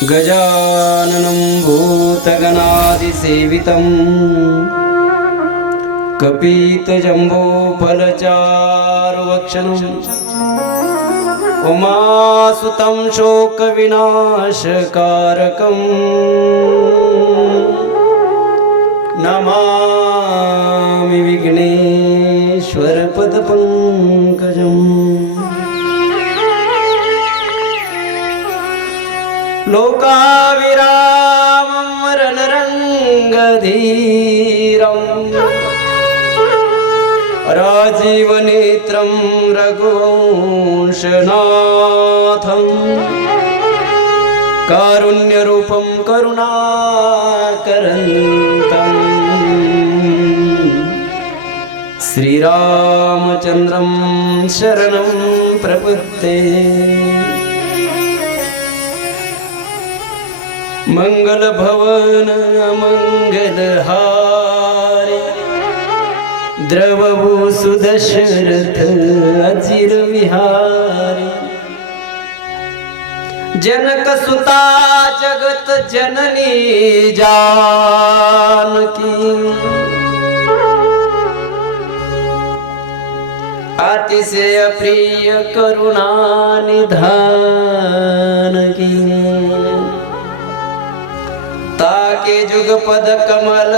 गजाननं भूतगणादिसेवितं कपितजम्बूफलचारुभक्षणम् उमासुतं शोकविनाशकारकम् नमामि विघ्नेश्वरपदपङ्कजम्। लोकाविरामं रणरङ्गधीरं राजीवनेत्रं रघुवंशनाथं कारुण्यरूपं करुणाकरन्तं श्रीरामचन्द्रं शरणं प्रपद्ये। मंगलभवन मंगलहारी द्रवभूषु दशरथ अचिर विहारी जनकसुता जगत जननी जानकी अतिशय प्रिय करुणा निधान की ताके जुगपद कमल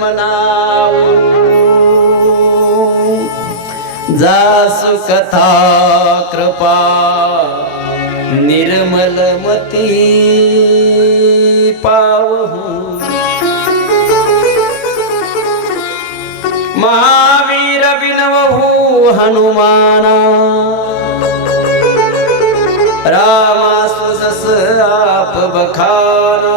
मनाऊ जासु कथा कृपा निर्मलमती पावहु। महावीर विनवहु हनुमाना रामासु जस आप बखाना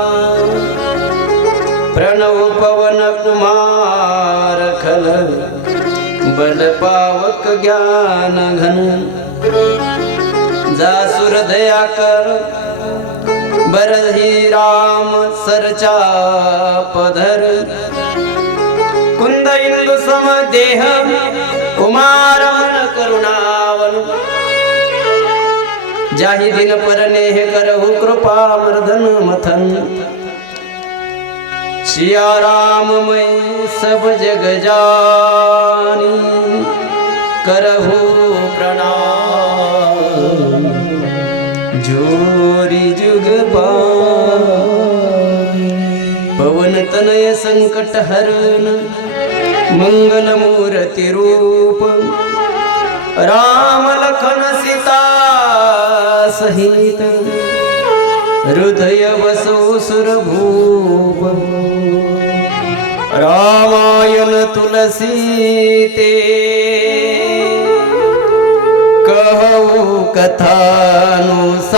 प्रणव पवन कुमार खल बल पावक ज्ञान घन जासुर दया कर बरहि राम सरचापधर कुंद इंदु सम देह कुमार मन करुणावन जाहि दिन पर नेह करहु कृपा मर्दन मथन सिया राम मैं सब जग जानी करहु प्रणाम जोरी जुग पानी। पवन तनय संकट हरन मंगल मूर्ति रूप राम लखन सीता सहित हृदय वसो सुरभूप रामायण तुलसी ते कहु कथानुसार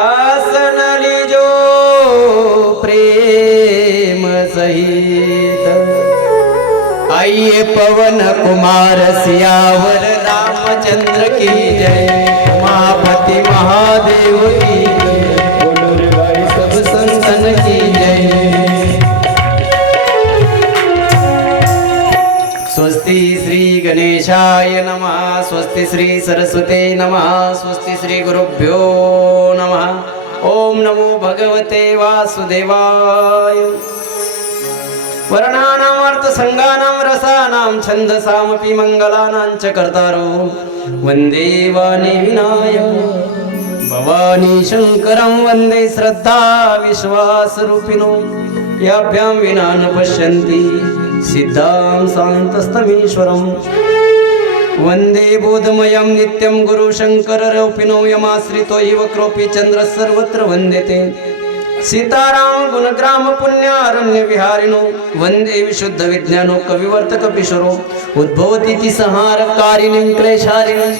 आसन लीजो प्रेम सहित आइए पवन कुमार सियावर रामचंद्र की जय। उमापति महादेव की जय, बोलो रे भाई सब संतन की जय। स्वस्ति श्री गणेशाय नमः, स्वस्ति श्री सरस्वते नमः, स्वस्ति श्री गुरुभ्यो नमः। ओम नमो भगवते वासुदेवाय। वर्णानां अर्थसंगानां रसानां छन्दसामपि मंगलानां च कर्तारो वन्दे वाणी विनायक भवानी शंकरं वन्दे श्रद्धा विश्वासरूपिणो याभ्यां विना न पश्यन्ति सिद्धां शान्तस्तमीश्वरं वन्दे बोधमयं नित्यं गुरुशङ्कररूपिणो यमाश्रितो इव क्रोपी चन्द्रः सर्वत्र वन्दते सीताराम गुणग्राम पुण्यारण्य विहारिणो वन्दे विशुद्ध विज्ञानो कविवर्तक किशोरो उद्भवतीति संहारकारिणीं क्लेशारिणीं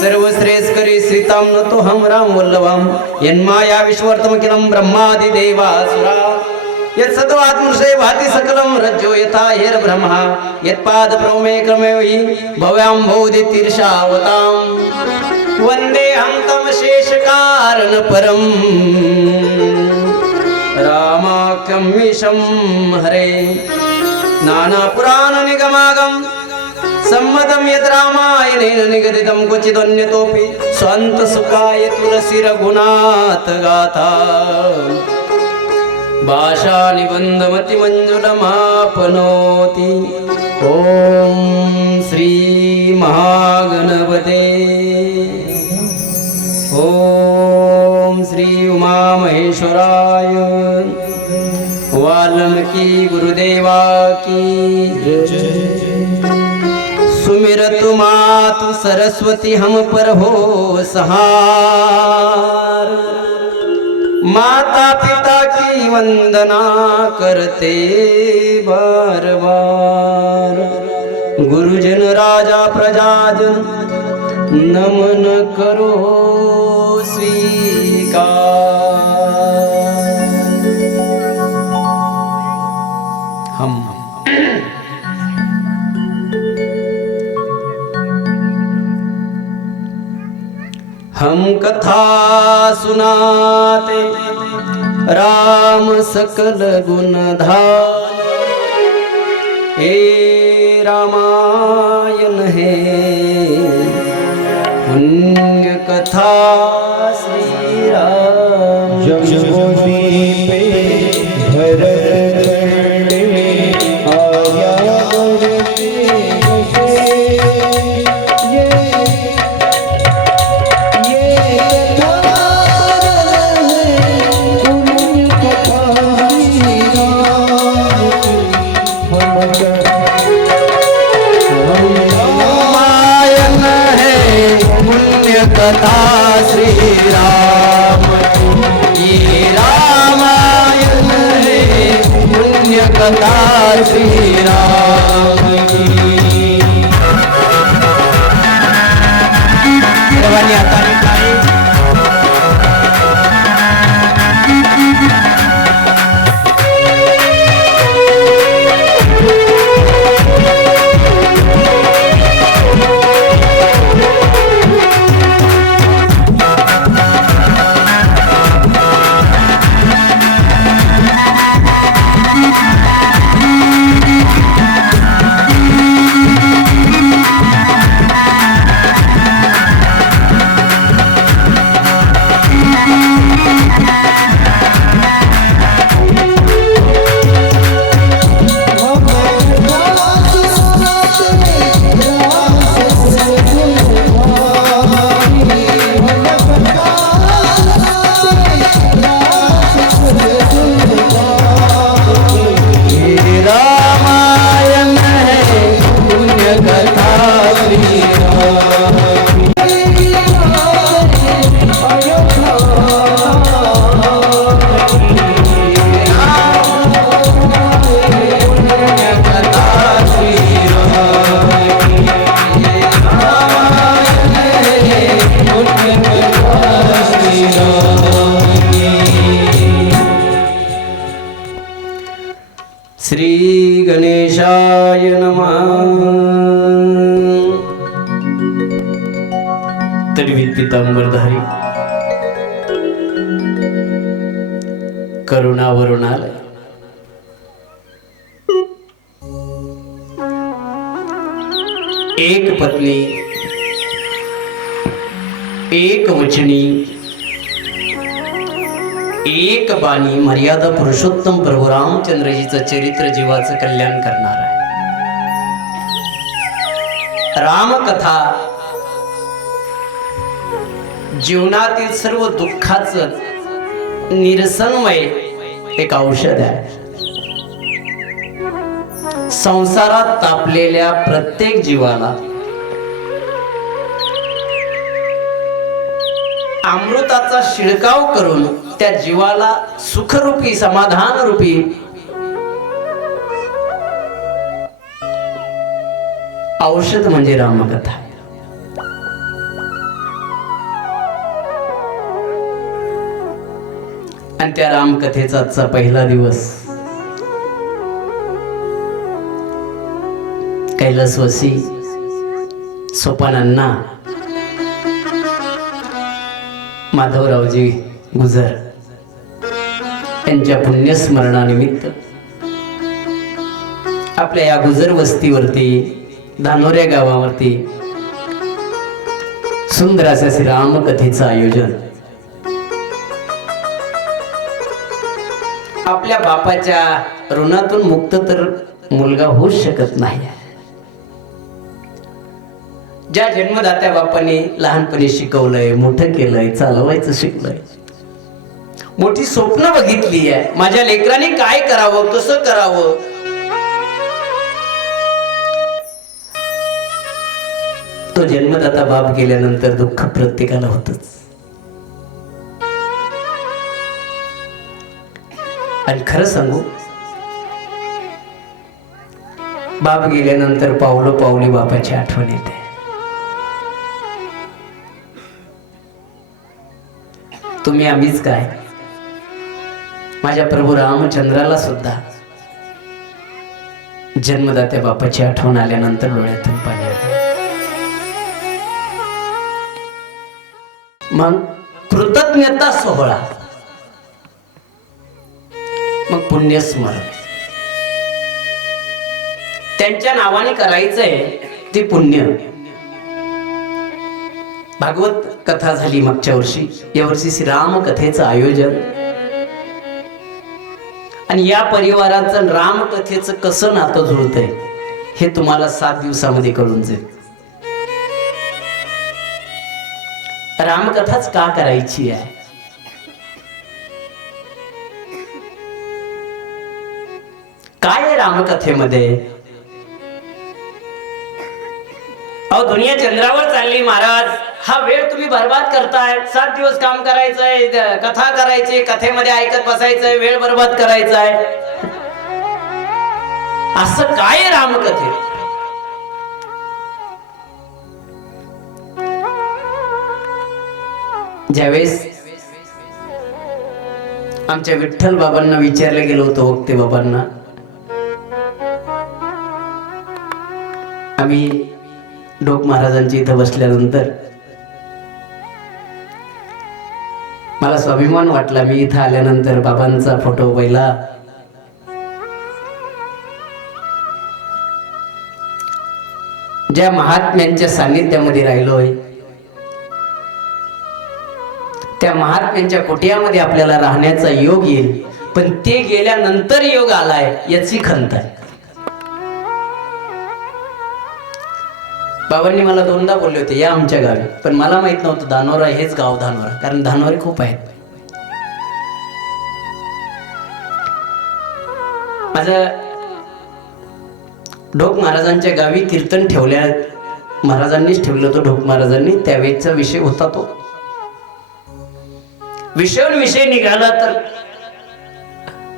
सर्वश्रेष्ठकरी सीतां नतो हम राम वल्लभां यन्माया विश्वर्तमखिलं ब्रह्मादिदेवासुरा यत्सत्त्वात्मृषे भाति सकलं रज्जो यथा हिरब्रह्मा यत्पाद प्रोमे क्रमे हि भव्यां भौदितीर्षावतां वन्दे हम तम शेष कारण परम रामाख्यं विषं हरे नाना पुराण निगमागम सम्मतं यत् रामायणेन निगदितं क्वचिदन्यतोऽपि स्वान्तसुखाय तुलसी रघुनाथ गाथा भाषा निबन्धमति मंजुलमापनोति। ओम श्री महागणपते ओम श्री उमा महेश्वराय वाल्मीकि गुरुदेवा की जय। सुमिरतु मातु सरस्वती हम पर हो सहार, माता पिता की वंदना करते बार बार, गुरुजन राजा प्रजाजन नमन करो स्वीकार। हम कथा सुनाते राम सकल गुण धाम, हे रामायण है पुण्य कथा श्री राम। जमुनी पे भरत खंड में आया बढ़ते कथा श्री राम की, रामायण है पुण्य कथा श्री राम की। सर्वांनी हाताने टाळी। श्री गणेशाय नमः। तडवीत पितांबरधारी करुणावरून आलाय। एक पत्नी एक वचनी एक बाणी मर्यादा पुरुषोत्तम प्रभू रामचंद्रजीचं चरित्र जीवाचं कल्याण करणार आहे। रामकथा जीवनातील सर्व दुःखाचं निरसनमय एक औषध आहे। संसारात तापलेल्या प्रत्येक जीवाला अमृताचा शिळकाव करून त्या जीवाला सुखरूपी समाधान रूपी औषध म्हणजे रामकथा। आणि त्या रामकथेचा आजचा पहिला दिवस कैलासवासी सोपानांना माधवरावजी गुजर यांच्या पुण्यस्मरणानिमित्त आपल्या या गुजर वस्तीवरती धानोऱ्या गावावरती सुंदर असं श्रीरामकथेचं आयोजन. आपल्या बापाच्या ऋणातून मुक्त तर मुलगा होऊच शकत नाही. ज्या जन्मदात्या बापाने लहानपणी शिकवलंय, मोठं केलंय, चालवायचं शिकलंय, मोठी स्वप्न बघितली आहे, माझ्या लेकरांनी काय करावं, कसं करावं, तो जन्मदाता बाप गेल्यानंतर दुःख प्रत्येकाला होतच. आणि खरं सांगू, बाप गेल्यानंतर पावलं पावली बापाची आठवण येते. तुम्ही आम्हीच काय, माझ्या प्रभू रामचंद्राला सुद्धा जन्मदात्या बापाची आठवण आल्यानंतर डोळ्यातून पाणी आले. मग कृतज्ञता सोहळा, मग पुण्यस्मरण त्यांच्या नावाने करायचंय ते पुण्य. भागवत कथा झाली मागच्या वर्षी, यावर्षी श्रीराम कथेचं आयोजन. आणि या परिवाराचं रामकथेचं कसं नातं जुळतंय हे तुम्हाला 7 दिवसामध्ये कळून जाईल. रामकथाच का करायची आहे, काय आहे रामकथेमध्ये? अहो, दुनिया चंद्रावर चालली महाराज, हा वेळ तुम्ही बर्बाद करताय. 7 दिवस काम करायचंय, कथा करायची, कथेमध्ये ऐकत बसायचंय, वेळ बर्बाद करायचाय. असं काय रामकथे? ज्यावेळेस आमच्या विठ्ठल बाबांना विचारलं गेलो होतो, वक्ते बाबांना, आम्ही ढोक महाराजांची इथं बसल्यानंतर मला स्वाभिमान वाटला. मी इथं आल्यानंतर बाबांचा फोटो पहिला. ज्या महात्म्यांच्या सान्निध्यामध्ये राहिलोय, त्या महात्म्यांच्या कुटियामध्ये आपल्याला राहण्याचा योग येईल, पण ते गेल्यानंतर योग आलाय याची खंत आहे. बाबांनी मला 2दा बोलले होते या आमच्या गावी, पण मला माहित नव्हतं धानोरा हेच गाव धानोरा, कारण धानोरे खूप आहेत. माझं ढोक महाराजांच्या गावी कीर्तन ठेवल्या, महाराजांनीच ठेवलं होतं. ढोक महाराजांनी त्यावेळेचा विषय होता तो. विषय निघाला तर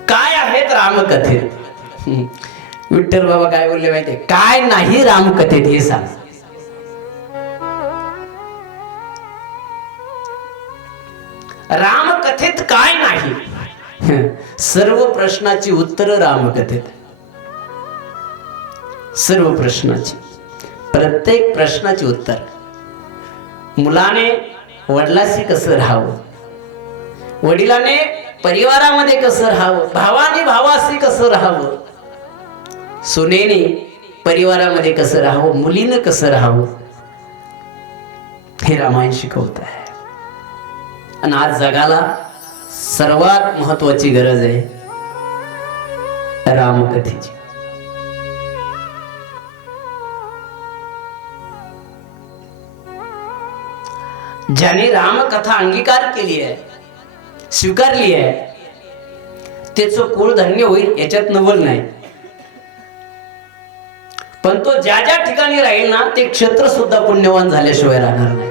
काय आहेत रामकथेत? विठ्ठल बाबा काय बोलले माहितीये? काय नाही रामकथेत हे सांग. रामकथेत काय नाही? सर्व प्रश्नाची उत्तर रामकथेत. सर्व प्रश्नाची, प्रत्येक प्रश्नाची उत्तर. मुलाने वडिलाशी कसं राहावं, वडिलाने परिवारामध्ये कसं राहावं, भावाने भावाशी कसं राहावं, सुनेने परिवारामध्ये कसं राहावं, मुलीनं कसं राहावं, हे रामायण शिकवत आहे. आणि आज जगाला सर्वात महत्वाची गरज आहे रामकथेची. ज्याने रामकथा अंगीकार केली आहे, स्वीकारली आहे, त्याचं कुळ धन्य होईल याच्यात नवल नाही. पण तो ज्या ज्या ठिकाणी राहील ना, ते क्षेत्र सुद्धा पुण्यवान झाल्याशिवाय राहणार नाही.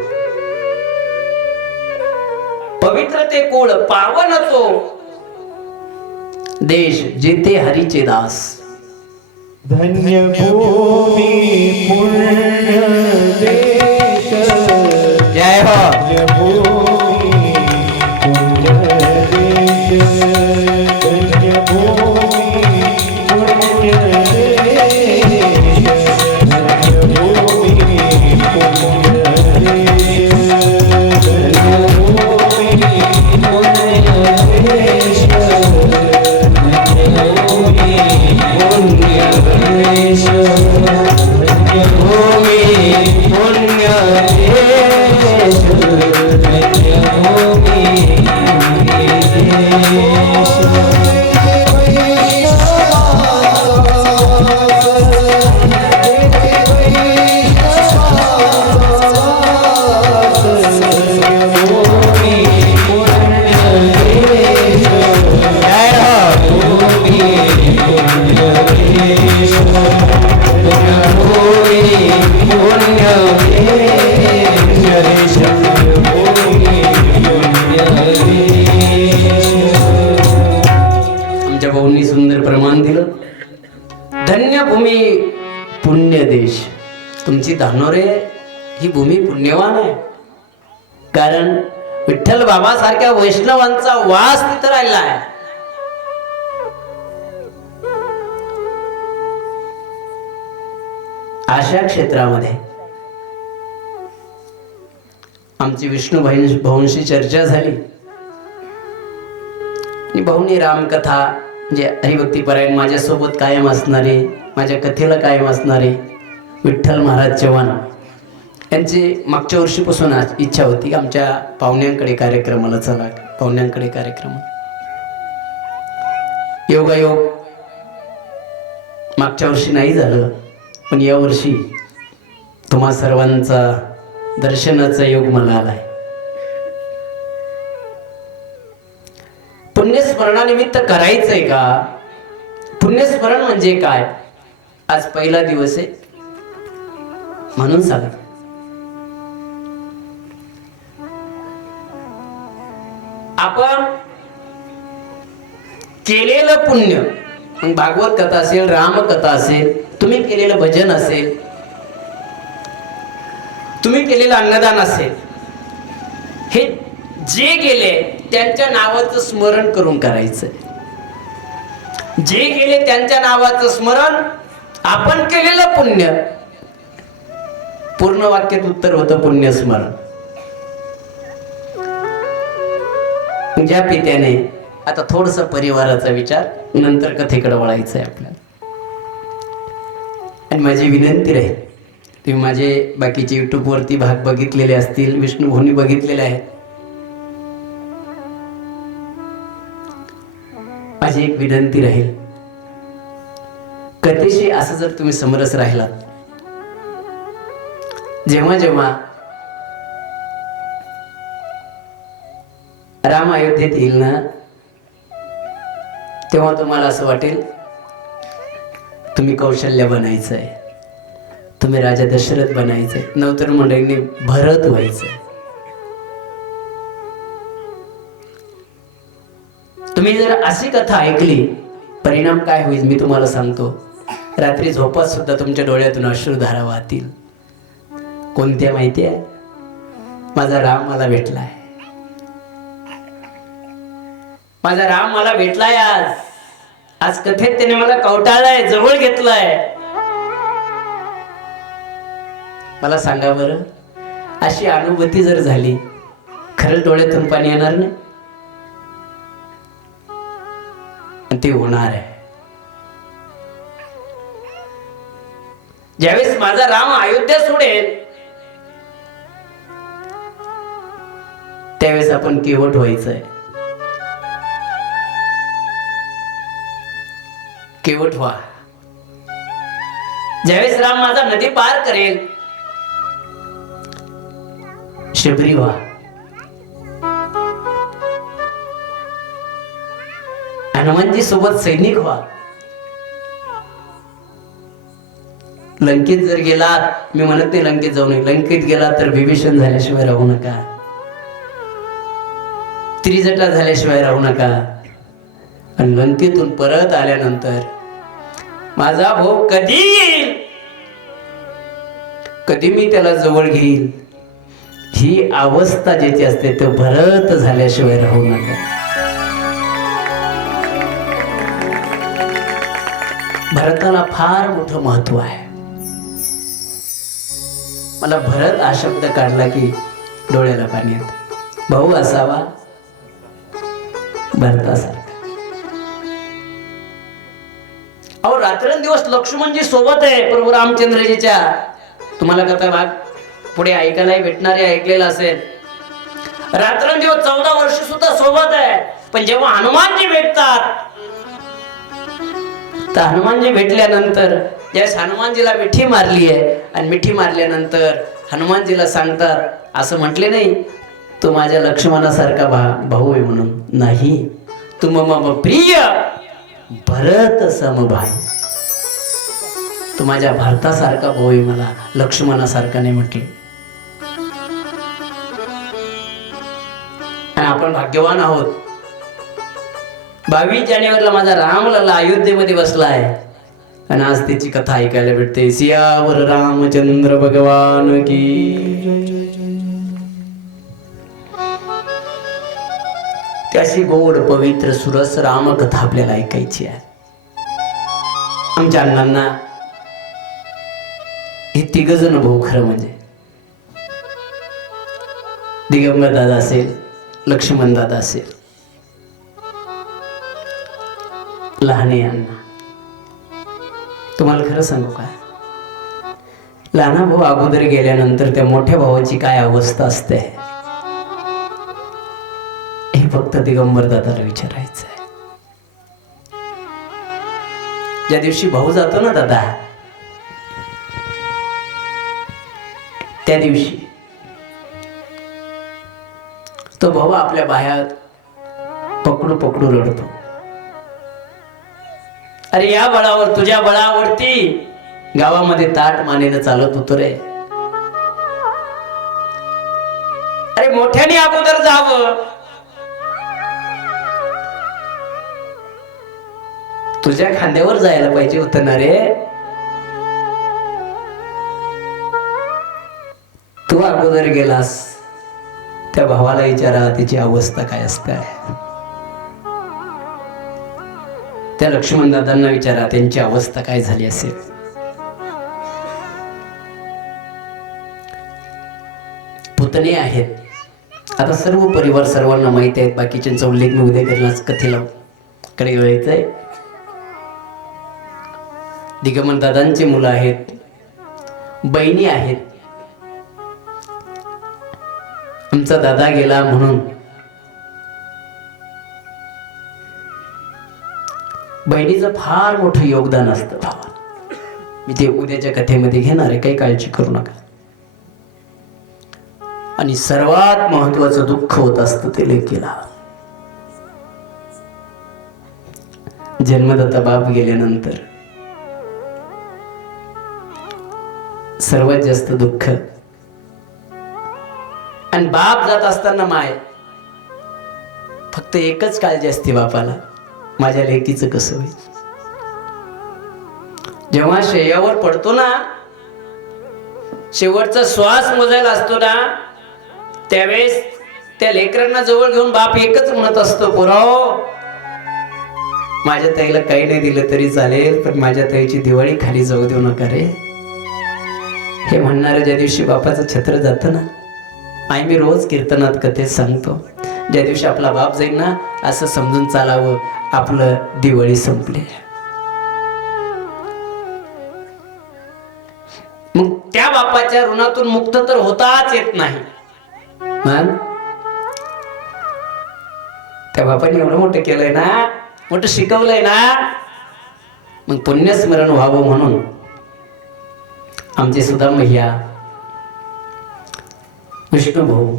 पवित्र ते कुळ, पावन तो देश, जेथे हरीचे दास. धन्य भूमी पुण्य देश, जय हो. धन्य भूमी पुण्य देश, धन्य भूमी पुण्य देश, धन्य भूमी पुण्य देश, धन्य भूमी पुण्य देश, धन्य भूमी पुण्य देश, धन्य तुमची धानोरे ही भूमी पुण्यवान आहे, कारण विठ्ठल बाबा सारख्या वैष्णवांचा वास तिथं राहिला आहे. अशा क्षेत्रामध्ये आमची विष्णू भाऊंशी चर्चा झाली आणि भाऊंनी रामकथा म्हणजे हरिभक्तीपरायण माझ्यासोबत कायम असणारे, माझ्या कथेला कायम असणारे विठ्ठल महाराज चव्हाण यांची मागच्या वर्षीपासून इच्छा होती की आमच्या पाहुण्यांकडे कार्यक्रमाला चला, पाहुण्यांकडे कार्यक्रम. योगायोग मागच्या वर्षी नाही झालं, पण या वर्षी तुम्हा सर्वांचा दर्शनाचा योग मला आलाय. पुण्यस्मरणानिमित्त करायचंय का? पुण्यस्मरण म्हणजे काय? आज पहिला दिवस आहे म्हणून सांगा. आपण केलेलं पुण्य, मग भागवत कथा असेल, रामकथा असेल, तुम्ही केलेलं भजन असेल, तुम्ही केलेलं अन्नदान असेल, हे जे गेले त्यांच्या नावाचं स्मरण करून करायचं. जे गेले त्यांच्या नावाचं स्मरण, आपण केलेलं पुण्य. पूर्ण वाक्यात उत्तर होतं पुण्यस्मरण. ज्या पित्याने आता थोडस परिवाराचा विचार, नंतर कथेकडे वळायचं आहे आपल्याला. आणि माझी विनंती राहील, तुम्ही माझे बाकीचे युट्यूब वरती भाग बघितलेले असतील, विष्णू भोनी बघितलेले आहेत. माझी एक विनंती राहील, कथेशी असं जर तुम्ही समरस राहिलात, जेव्हा जेव्हा राम अयोध्येत येईल ना, तेव्हा तुम्हाला असं वाटेल तुम्ही कौशल्य बनायचंय, तुम्ही राजा दशरथ बनायचंय, नवतर मंडळींनी भरत व्हायचंय. तुम्ही जर अशी कथा ऐकली, परिणाम काय होईल मी तुम्हाला सांगतो. रात्री झोपात सुद्धा तुमच्या डोळ्यातून अश्रुधारा वाहतील. कोणत्या माहिती आहे? माझा राम मला भेटलाय, माझा राम मला भेटलाय. आज आज कथेत त्याने मला कवटाळलाय, जवळ घेतलाय. मला सांगा बरं, अशी अनुभूती जर झाली, खरंच डोळ्यातून पाणी येणार नाही? आणि ते होणार आहे. ज्यावेळेस माझा राम अयोध्या सोडेल, त्यावेळेस आपण केवट व्हायचंय. केवट व्हा. ज्यावेळेस राम माझा नदी पार करेल, शबरी व्हा. हनुमानजी सोबत सैनिक व्हा. लंकेत जर गेलात, मी म्हणत नाही लंकेत जाऊ नये, लंकेत गेला तर विभीषण झाल्याशिवाय राहू नका, त्रिजटा झाल्याशिवाय राहू नका. आणि लंकेतून परत आल्यानंतर माझा भाऊ कधी येईल, कधी मी त्याला जवळ घेईल, ही अवस्था ज्याची असते ते भरत झाल्याशिवाय राहू नका. भरताला फार मोठं महत्व आहे. मला भरत हा शब्द काढला की डोळ्याला पाणी येतं. भाऊ असावा भरतासारखा. अहो रात्रंदिवस लक्ष्मणजी सोबत आहे प्रभू रामचंद्रजीच्या. तुम्हाला कथा भाग पुढे ऐकायलाही भेटणारे ऐकलेला असेल. रात्रंदिवस 14 वर्ष सुद्धा सोबत आहे. पण जेव्हा हनुमानजी भेटतात, तर हनुमानजी भेटल्यानंतर ज्यावेळेस हनुमानजीला मिठी मारली आहे, आणि मिठी मारल्यानंतर हनुमानजीला सांगतात, असं म्हटले नाही तू माझ्या लक्ष्मणासारखा भाऊ आहे म्हणून, नाही, तू मम प्रिय भरत समभाई. तू माझ्या भारतासारखा भाऊ आहे, मला लक्ष्मणासारखा नाही म्हटले. आणि आपण भाग्यवान आहोत. 22 जानेवारीला माझा रामलला अयोध्येमध्ये बसला आहे. आणि आज त्याची कथा ऐकायला भेटते. सियावर रामचंद्र भगवान की. त्याची गोड पवित्र सुरस रामकथा आपल्याला ऐकायची आहे. आमच्या अण्णांना हे तिघ जण भाऊ खरं म्हणजे दिगंबर दादा असेल, लक्ष्मण दादा असेल, लहाने अण्णा. तुम्हाला खरं सांगू का, लहाना भाऊ अगोदर गेल्यानंतर त्या मोठ्या भावाची काय अवस्था असते हे फक्त दिगंबर दादाला विचारायचं आहे. ज्या दिवशी भाऊ जातो ना दादा, त्या दिवशी तो भाऊ आपल्या बाह्यात पकडू पकडू रडतो. अरे या बळावर, तुझ्या बळावरती गावामध्ये ताट मानेनं चालत होतो रे. अरे मोठ्याने अगोदर जावं, तुझ्या खांद्यावर जायला पाहिजे होतं ना रे. तू अगोदर गेलास. त्या भावाला विचारा त्याची अवस्था काय असते. त्या लक्ष्मण दादांना विचारा त्यांची अवस्था काय झाली असेल. पुतणे आहेत, आता सर्व परिवार सर्वांना माहिती आहेत. बाकीच्यांचा उल्लेख मी उद्या करण्यास कथेला कडे यायचंय. दिगंबर दादांची मुलं आहेत, बहिणी आहेत. आमचा दादा गेला म्हणून बहिणीचं फार मोठं योगदान असतं भावा. मी ते उद्याच्या कथेमध्ये घेणार आहे, काही काळजी करू नका. आणि सर्वात महत्वाचं दुःख होत असतं ते लेकीला. जन्मदाता बाप गेल्यानंतर सर्वात जास्त दुःख. आणि बाप जात असताना माय फक्त एकच काळजी असते बापाला, माझ्या लेकीचं कसं होईल. जेव्हा शय्यावर पडतो ना, शेवटचा श्वास मोजायला असतो ना, त्यावेळेस त्या लेकरांना जवळ घेऊन बाप एकच म्हणत असतो, पोराओ माझ्या ताईला काही नाही दिलं तरी चालेल, पण माझ्या ताईची दिवाळी खाली जाऊ देऊ नका रे. हे म्हणणारं ज्या दिवशी बापाचं छत्र जातं ना, मी रोज कीर्तनात कथेत सांगतो, ज्या दिवशी आपला बाप जाईल ना, असं समजून चालावं आपलं दिवाळी संपली. मग त्या बापाच्या ऋणातून मुक्त तर होताच येत नाही. मग त्या बापाने एवढं मोठं केलंय ना, मोठं शिकवलंय ना, मग पुण्यस्मरण व्हावं म्हणून आमचे सुद्धा मैया विष्णू भाऊ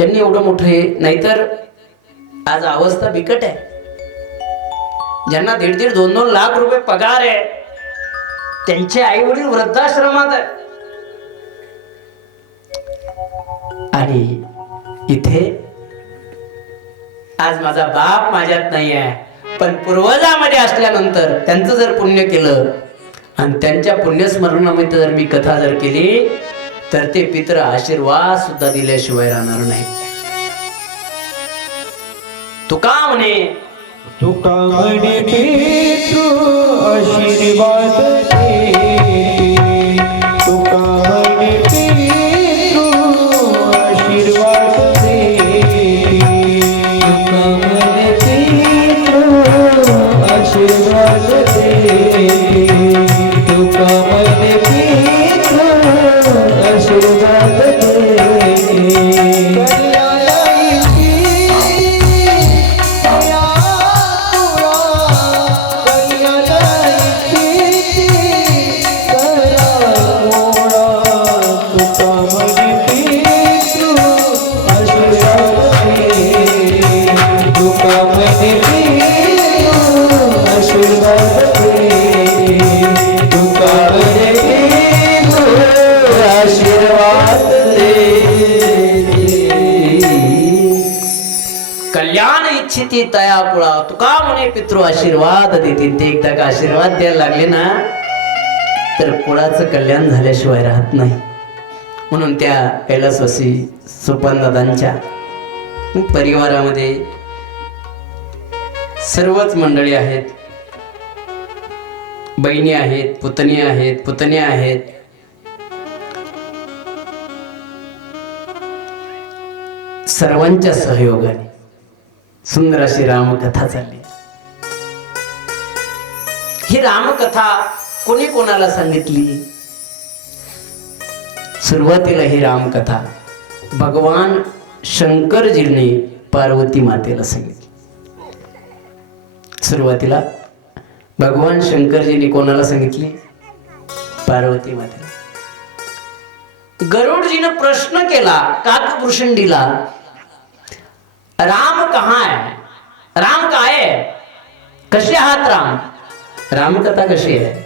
यांनी एवढं मोठं हे. नाहीतर आज अवस्था बिकट आहे. ज्यांना 1.5-2 लाख रुपये पगार आहे, त्यांचे आई वडील वृद्धाश्रमात आहे. आणि इथे आज माझा बाप माझ्यात नाही आहे, पण पूर्वजामध्ये असल्यानंतर त्यांचं जर पुण्य केलं आणि त्यांच्या पुण्यस्मरणामध्ये जर मी कथा जर केली, तर ते पित्र आशीर्वाद सुद्धा दिल्याशिवाय राहणार नाही. तुका म्हणे, तुका म्हणे पितृ आशीर्वाद दे. तुका म्हणे पितृ आशीर्वाद दे. तुका म्हणे पितृ आशीर्वाद दे. तुका म्हणे पितृ आशीर्वाद दे. कल्याणाई ती तया कुळा तुका म्हणे पितृ आशीर्वाद देतील. ते एकदा का आशीर्वाद द्यायला लागले ना तर कुळाचं कल्याण झाल्याशिवाय राहत नाही. म्हणून त्या कैलासवासी सोपानदादांच्या परिवारामध्ये सर्वच मंडळी आहेत. बहिणी आहेत, पुतणी आहेत, पुतण्या आहेत. सर्वांच्या सहयोगाने सुंदर अशी रामकथा चालली. ही रामकथा कोणी कोणाला सांगितली? सुरुवातीला ही रामकथा भगवान शंकरजींनी पार्वती मातेला सांगितली. सुरुवातीला भगवान शंकरजींनी कोणाला सांगितली? पार्वती मातेला. गरुडजीनं प्रश्न केला काकभूषणजीला, राम कहाँ है? राम काय आहे? कसे आहात राम? रामकथा कशी आहे?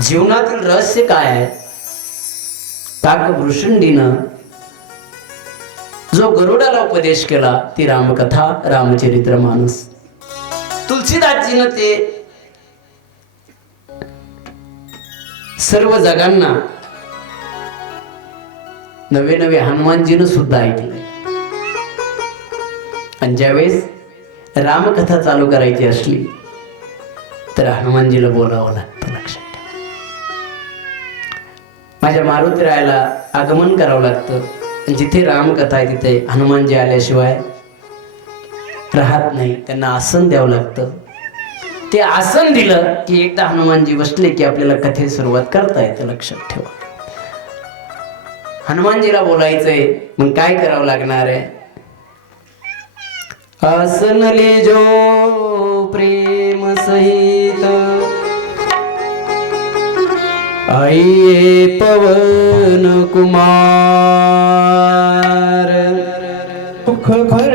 जीवनातील रहस्य काय आहे? काकभूषणजीनं जो गरुडाला उपदेश केला ती रामकथा, रामचरित्र मानस. तुलसीदासजीनं ते सर्व जगांना नवे नवे हनुमानजीनं सुद्धा ऐकलंय. आणि ज्यावेळेस रामकथा चालू करायची असली तर हनुमानजीला बोलावं लागतं. लक्षात ठेवा. माझ्या मारुतीरायाला आगमन करावं लागतं. जिथे रामकथा आहे तिथे हनुमानजी आल्याशिवाय राहत नाही. त्यांना आसन द्यावं लागतं. ते आसन दिलं की एकदा हनुमानजी बसले की आपल्याला कथेला सुरुवात करता येते. लक्षात ठेवा. हनुमानजीला बोलायचंय मग काय करावं लागणार आहे? आसन लेजो प्रेम सहित आइए पवन कुमार सुख भर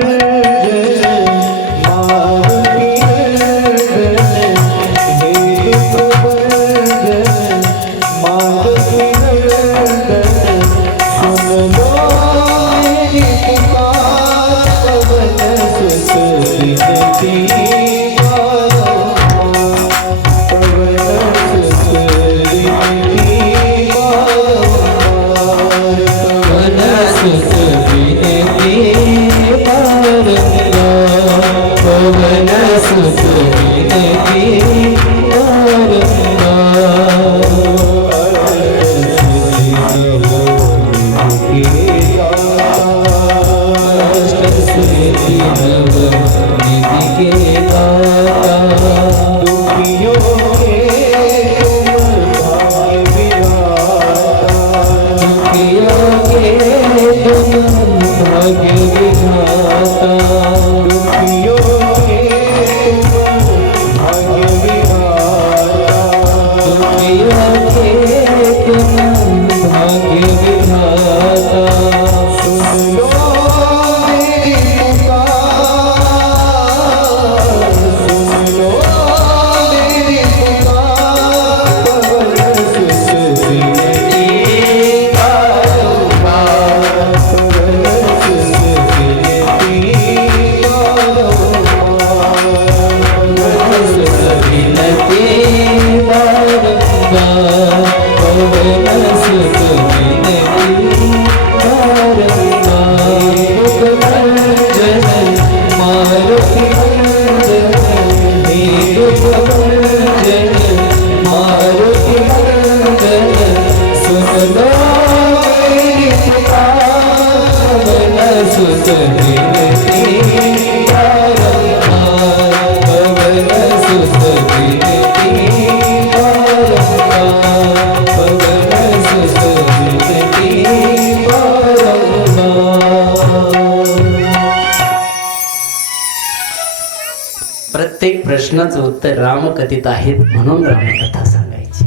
प्रत्येक प्रश्नाचं उत्तर रामकथेत आहेत म्हणून रामकथा सांगायची.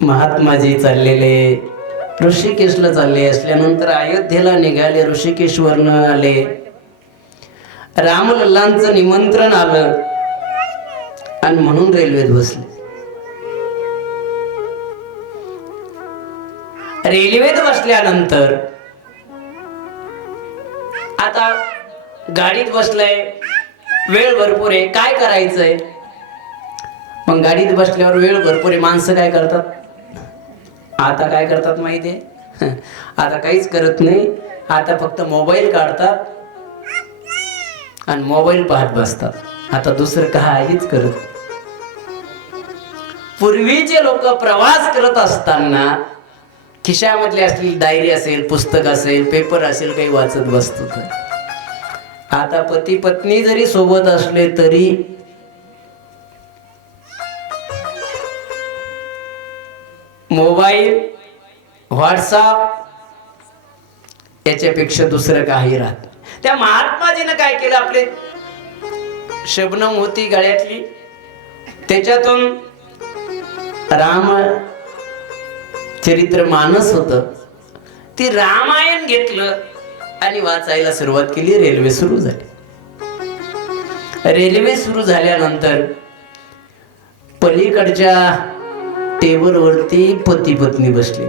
महात्माजी चाललेले ऋषिकेशला चालले असल्यानंतर अयोध्येला निघाले. ऋषिकेशवरनं आले. रामलल्लांचं निमंत्रण आलं आणि म्हणून रेल्वेत बसले. रेल्वेत बसल्यानंतर आता गाडीत बसलंय, वेळ भरपूर आहे, काय करायचंय? मग गाडीत बसल्यावर वेळ भरपूर आहे, माणसं काय करतात? आता काय करतात माहितीये? आता काहीच करत नाही, आता फक्त मोबाईल काढतात आणि मोबाईल पाहत बसतात. आता दुसरं काहीच करत. पूर्वीचे लोक प्रवास करत असताना खिशामधली असलेली डायरी असेल, पुस्तक असेल, पेपर असेल, काही वाचत बसतो. आता पती पत्नी जरी सोबत असले तरी मोबाईल, व्हॉट्सअप याच्यापेक्षा दुसरं काही राहत. त्या महात्माजीनं काय केलं? आपले शबनम होती गळ्यातली, त्याच्यातून राम चरित्र मानस होत, ती रामायण घेतलं आणि वाचायला सुरुवात केली. रेल्वे सुरू झाली. रेल्वे सुरू झाल्यानंतर पलीकडच्या टेबलवरती पती पत्नी बसली.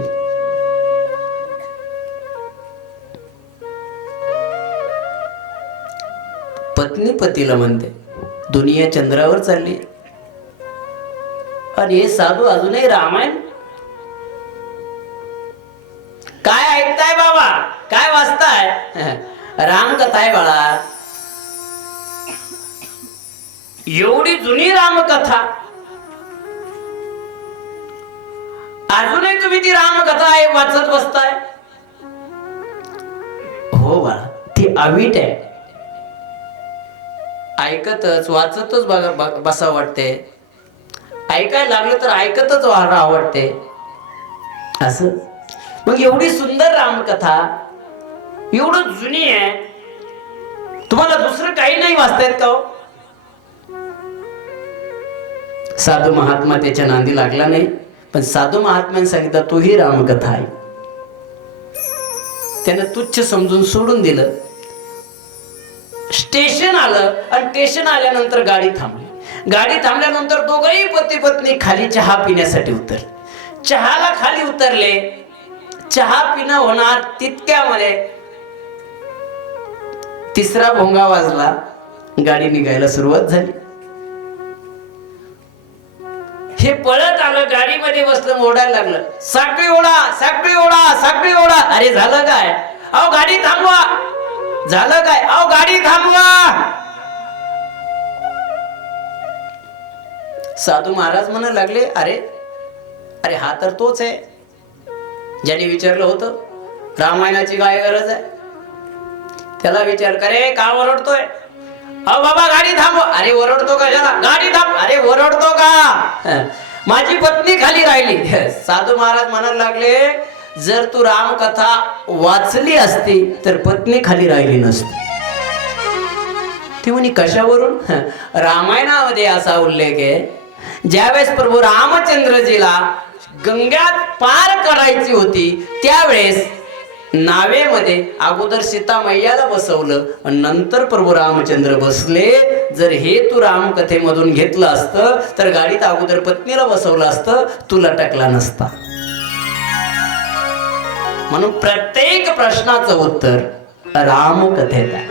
पत्नी पतीला म्हणते, दुनिया चंद्रावर चालली आणि हे साधू अजूनही रामायण काय ऐकताय बाबा? काय वाचताय? रामकथा आहे बाळा. एवढी जुनी रामकथा, अजूनही तुम्ही ती रामकथा आहे वाचत बसताय? हो बाळा, ती अवीट आहे. ऐकतच वाचतच बसा वाटते, ऐकायला लागलं तर ऐकतच आवडते असं. मग एवढी सुंदर रामकथा, एवढं जुनी आहे, तुम्हाला दुसरं काही नाही वाचता येत का? साधू महात्मा त्याच्या नांदी लागला नाही, पण साधू महात्म्याने सांगितलं तो ही रामकथा आहे. त्यानं तुच्छ समजून सोडून दिलं. स्टेशन आलं आणि स्टेशन आल्यानंतर गाडी थांबली. गाडी थांबल्यानंतर दोघंही पती पत्नी खाली चहा पिण्यासाठी उतरले. चहाला खाली उतरले. चहा पिणं होणार तितक्यामध्ये तिसरा भोंगा वाजला. गाडी निघायला सुरुवात झाली. हे पळत आलं, गाडीमध्ये बसलं, ओढायला लागलं, साखळी ओढा, साखळी ओढा, साखळी ओढा. अरे झालं काय? अहो गाडी थांबवा. झालं काय? अहो गाडी थांबवा. साधू महाराज म्हणू लागले, अरे अरे हा तर तोच आहे ज्याने विचारलं होतं रामायणाची काय गरज आहे. त्याला विचार करे, का ओरडतोय? अहो बाबा गाडी थांबव. अरे ओरडतो का? ज्याला गाडी थांब. अरे ओरडतो का? माझी पत्नी खाली राहिली. साधू महाराज म्हणायला लागले, जर तू रामकथा वाचली असती तर पत्नी खाली राहिली नसती. ती म्हणे कशावरून? रामायणामध्ये असा उल्लेख आहे, ज्यावेळेस प्रभू रामचंद्रजीला गंगात पार करायची होती त्यावेळेस नावेमध्ये अगोदर सीता मैयाला बसवलं आणि नंतर प्रभू रामचंद्र बसले. जर हे तू रामकथेमधून घेतलं असतं तर गाडीत अगोदर पत्नीला बसवलं असतं, तू लटकला नसता. म्हणून प्रत्येक प्रश्नाचं उत्तर रामकथेत आहे.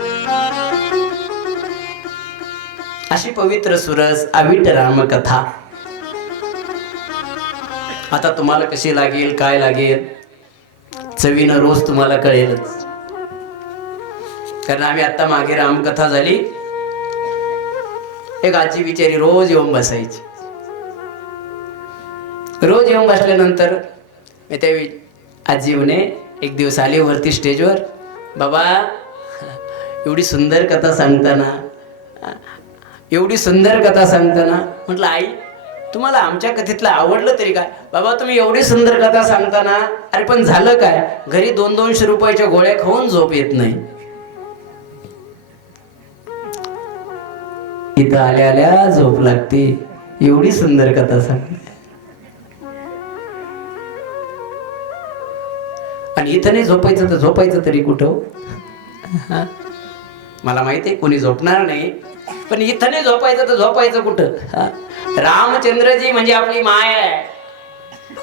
अशी पवित्र सुरस अवीट रामकथा. आता तुम्हाला कशी लागेल, काय लागेल, चवीनं रोज तुम्हाला कळेलच. कारण आम्ही आता मागे रामकथा झाली, एक आजी बिचारी रोज येऊन बसायची. रोज येऊन बसल्यानंतर मी त्या आजीने एक दिवस आली वरती स्टेजवर, बाबा एवढी सुंदर कथा सांगताना, एवढी सुंदर कथा सांगताना म्हटलं, आई तुम्हाला आमच्या कथेतलं आवडलं तरी काय? बाबा तुम्ही एवढी सुंदर कथा सांगताना, अरे पण झालं काय? घरी 200-200 रुपयाच्या गोळ्या खाऊन झोप येत नाही. इथं आल्या आल्या झोप लागते. एवढी सुंदर कथा सांगते आणि इथं नाही झोपायचं तर झोपायचं तरी कुठं? मला माहिती आहे कोणी झोपणार नाही, पण इथं नाही झोपायचं तर झोपायचं कुठं? रामचंद्रजी म्हणजे आपली माय आहे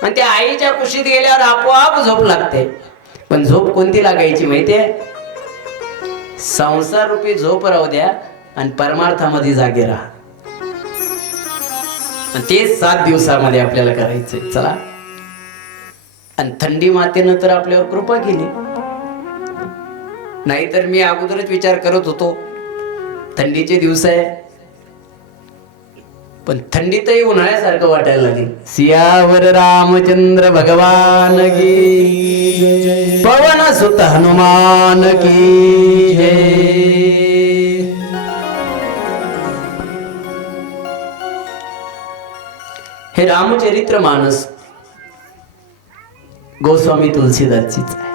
आणि त्या आईच्या कुशीत गेल्यावर आपोआप झोप लागते. पण झोप कोणती लागायची माहितीये? संसार रूपी झोप राहू द्या आणि परमार्थामध्ये जागे राहा. आणि ते 7 दिवसामध्ये आपल्याला करायचंय. चला. आणि थंडी मातेनं तर आपल्यावर कृपा केली. नाहीतर मी अगोदरच विचार करत होतो थंडीचे दिवस आहे, पण थंडीतही उन्हाळ्यासारखं वाटायला लागेल. सियावर रामचंद्र भगवान की, पवन सुत हनुमान की जय. हे रामचरित्र मानस गोस्वामी तुलसीदासचीच आहे.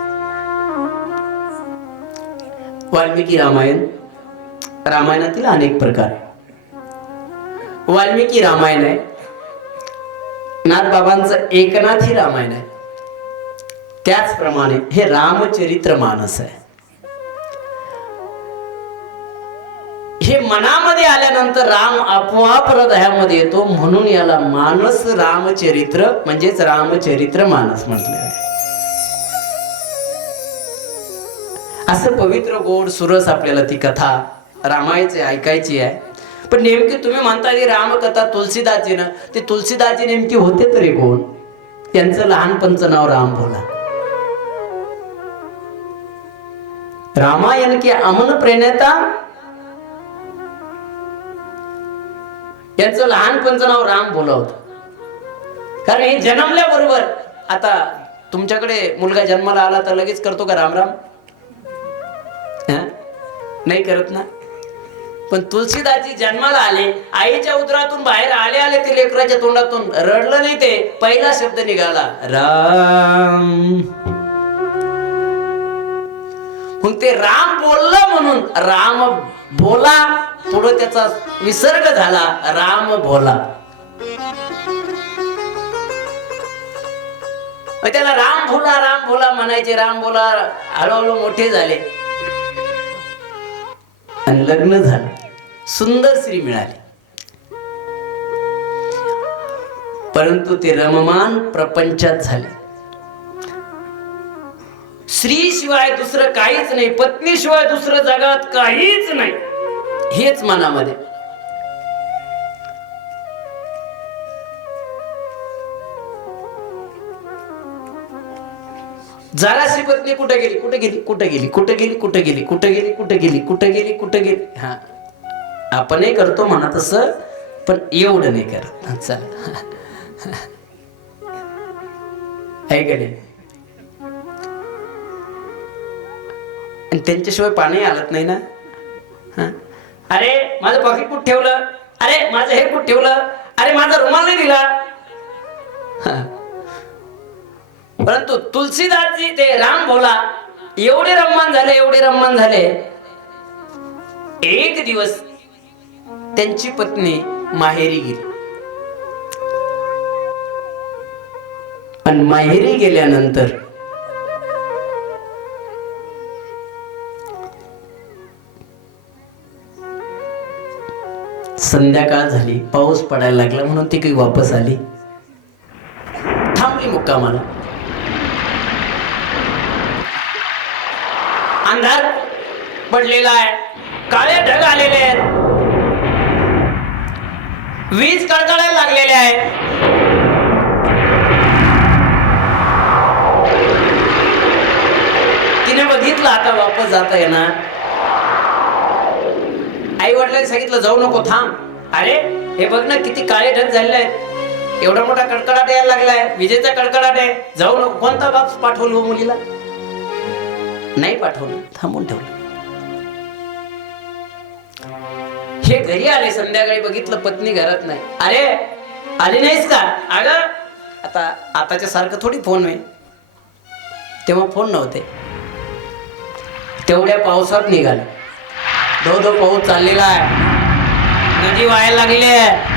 वाल्मिकी रामायण, रामायणातील अनेक प्रकार. वाल्मिकी रामायण आहे, नाथबाबांचं एकनाथी रामायण आहे. त्याचप्रमाणे हे रामचरित्र मानस आहे. हे मनामध्ये आल्यानंतर राम आपोआप हृदयामध्ये येतो, म्हणून याला मानस रामचरित्र म्हणजेच रामचरित्र मानस म्हटले आहे. असं पवित्र गोड सुरस आपल्याला ती कथा रामायची ऐकायची आहे. पण नेमकी तुम्ही म्हणता ती रामकथा तुलसीदासजीनं, ते तुलसीदासजी नेमकी होते तरी कोण? त्यांचं लहानपणचं नाव राम भोला. रामायण के अमन प्रणेता, यांचं लहानपणचं नाव राम भोला होतं. कारण हे जन्मल्याबरोबर, आता तुमच्याकडे मुलगा जन्माला आला तर लगेच करतो का राम राम? नाही करत ना. पण तुलसीदासजी जन्माला आले, आईच्या उदरातून बाहेर आले आले ते लेकराच्या तोंडातून रडलं नाही, ते पहिला शब्द निघाला राम. मग ते राम बोललं म्हणून राम भोला, पुढे त्याचा विसर्ग झाला राम भोला. त्याला राम भोला म्हणायचे. राम भोला हळूहळू मोठे झाले आणि लग्न झालं, सुंदर स्त्री मिळाली. परंतु ते रममान प्रपंचात झाले. स्त्री शिवाय दुसरं काहीच नाही, पत्नी शिवाय दुसरं जगात काहीच नाही, हेच मनामध्ये. जराशी पत्नी कुठे गेली, कुठे गेली, कुठे गेली, कुठे गेली, कुठे गेली, कुठे गेली, कुठे गेली, कुठे गेली, कुठे गेली. हा, आपणही करतो म्हणा तसं, पण एवढं नाही करत. चला, ऐकले. आणि त्यांच्याशिवाय पाणी आलत नाही ना. अरे माझं पाकिट कुठं ठेवलं, अरे माझं हे कुठं ठेवलं, अरे माझा रुमाल नाही दिला. परंतु तुलसीदासजी ते राम भोला एवढे रम्मान झाले, एवढे रम्मान झाले. एक दिवस त्यांची पत्नी माहेरी गेली आणि माहेरी गेल्यानंतर संध्याकाळ झाली, पाऊस पडायला लागला, म्हणून ती काही वापस आली, थांबली मुक्कामाला. अंधार पडलेला आहे, काळे ढग आलेले आहेत, वीज कडकडायला लागलेले आहे. तिने बघितलं आता वापस जाता येणार. आई वडिलांनी सांगितलं जाऊ नको, थांब. अरे हे बघ ना किती काळे ढग झालेले आहेत, एवढा मोठा कडकडाट यायला लागलाय, विजेचा कडकडाट आहे, जाऊ नको. कोणता बाप पाठवलं मुलीला? नाही पाठवलं, थांबून ठेवलं. हे घरी आले, संध्याकाळी बघितलं पत्नी घरात नाही. अरे आली नाहीस का? अगं आताच्या सारखं थोडी फोन आहे, तेव्हा फोन नव्हते. तेवढ्या पावसात निघाले, धो धो पाऊस चाललेला आहे, नदी वाहायला लागली आहे.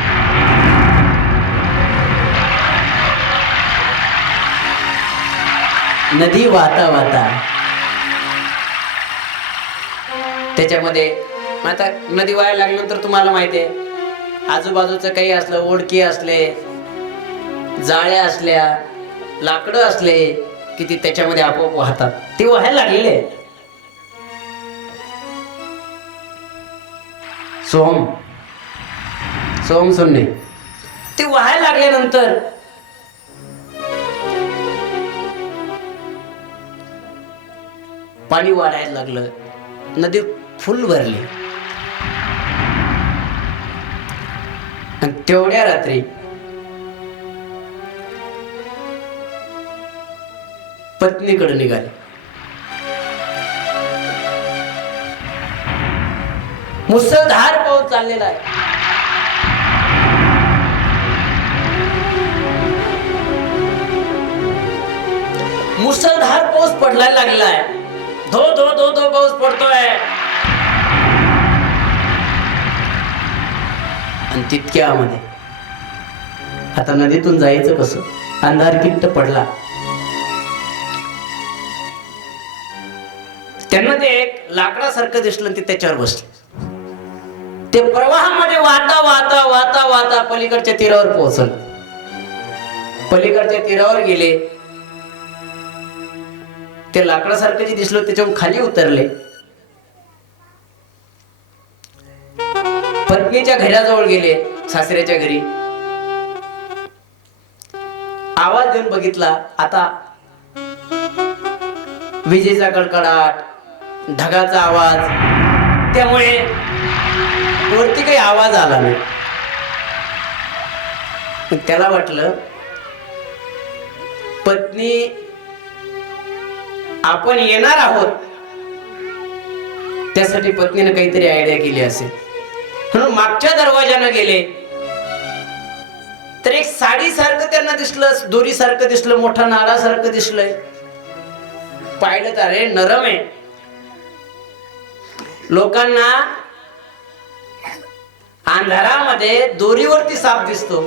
नदी वाहता वाहता त्याच्यामध्ये, आता नदी वाहायला लागल्यानंतर तुम्हाला माहिती आहे, आजूबाजूचं काही असलं, ओढकी असले, जाळ्या असल्या, लाकडं असले की ती त्याच्यामध्ये आपोआप वाहतात. ती वाहायला लागलेली आहे. सोम सोन्ने ते वाहायला लागल्यानंतर पाणी वाढायला लागलं, नदी फुल भरली. आणि तेवढ्या रात्री पत्नीकडे निघाले. मुसळधार पाऊस चाललेला आहे. मुसळधार पाऊस पडायला लागलेला आहे. धो धो धो धो पाऊस पडतोय. आणि तितक्यामध्ये आता नदीतून जायचं कसं? अंधार किट्ट पडला. त्यांना ते एक लाकडासारखं दिसलं, ते त्याच्यावर बसले. ते प्रवाहामध्ये वाहता वाहता वाहता वाहता पलीकडच्या तीरावर पोहोचलं. पलीकडच्या तीरावर गेले. ते लाकडासारखं जे दिसलं त्याच्यावर खाली उतरले. पत्नीच्या घराजवळ गेले, सासऱ्याच्या घरी. आवाज देऊन बघितला. आता विजेचा कडकडाट, ढगाचा आवाज, त्यामुळे वरती काही आवाज आला नाही. त्याला वाटलं पत्नी आपण येणार आहोत, त्यासाठी पत्नीने काहीतरी आयडिया केली असेल म्हणून मागच्या दरवाजाने गेले. तर एक साडी सारखं त्यांना दिसलं, दोरी सारखं दिसलं, मोठा नाडा सारखं दिसलंय. पाहिलं तर अरे नरम आहे. लोकांना अंधारामध्ये दोरीवरती साप दिसतो,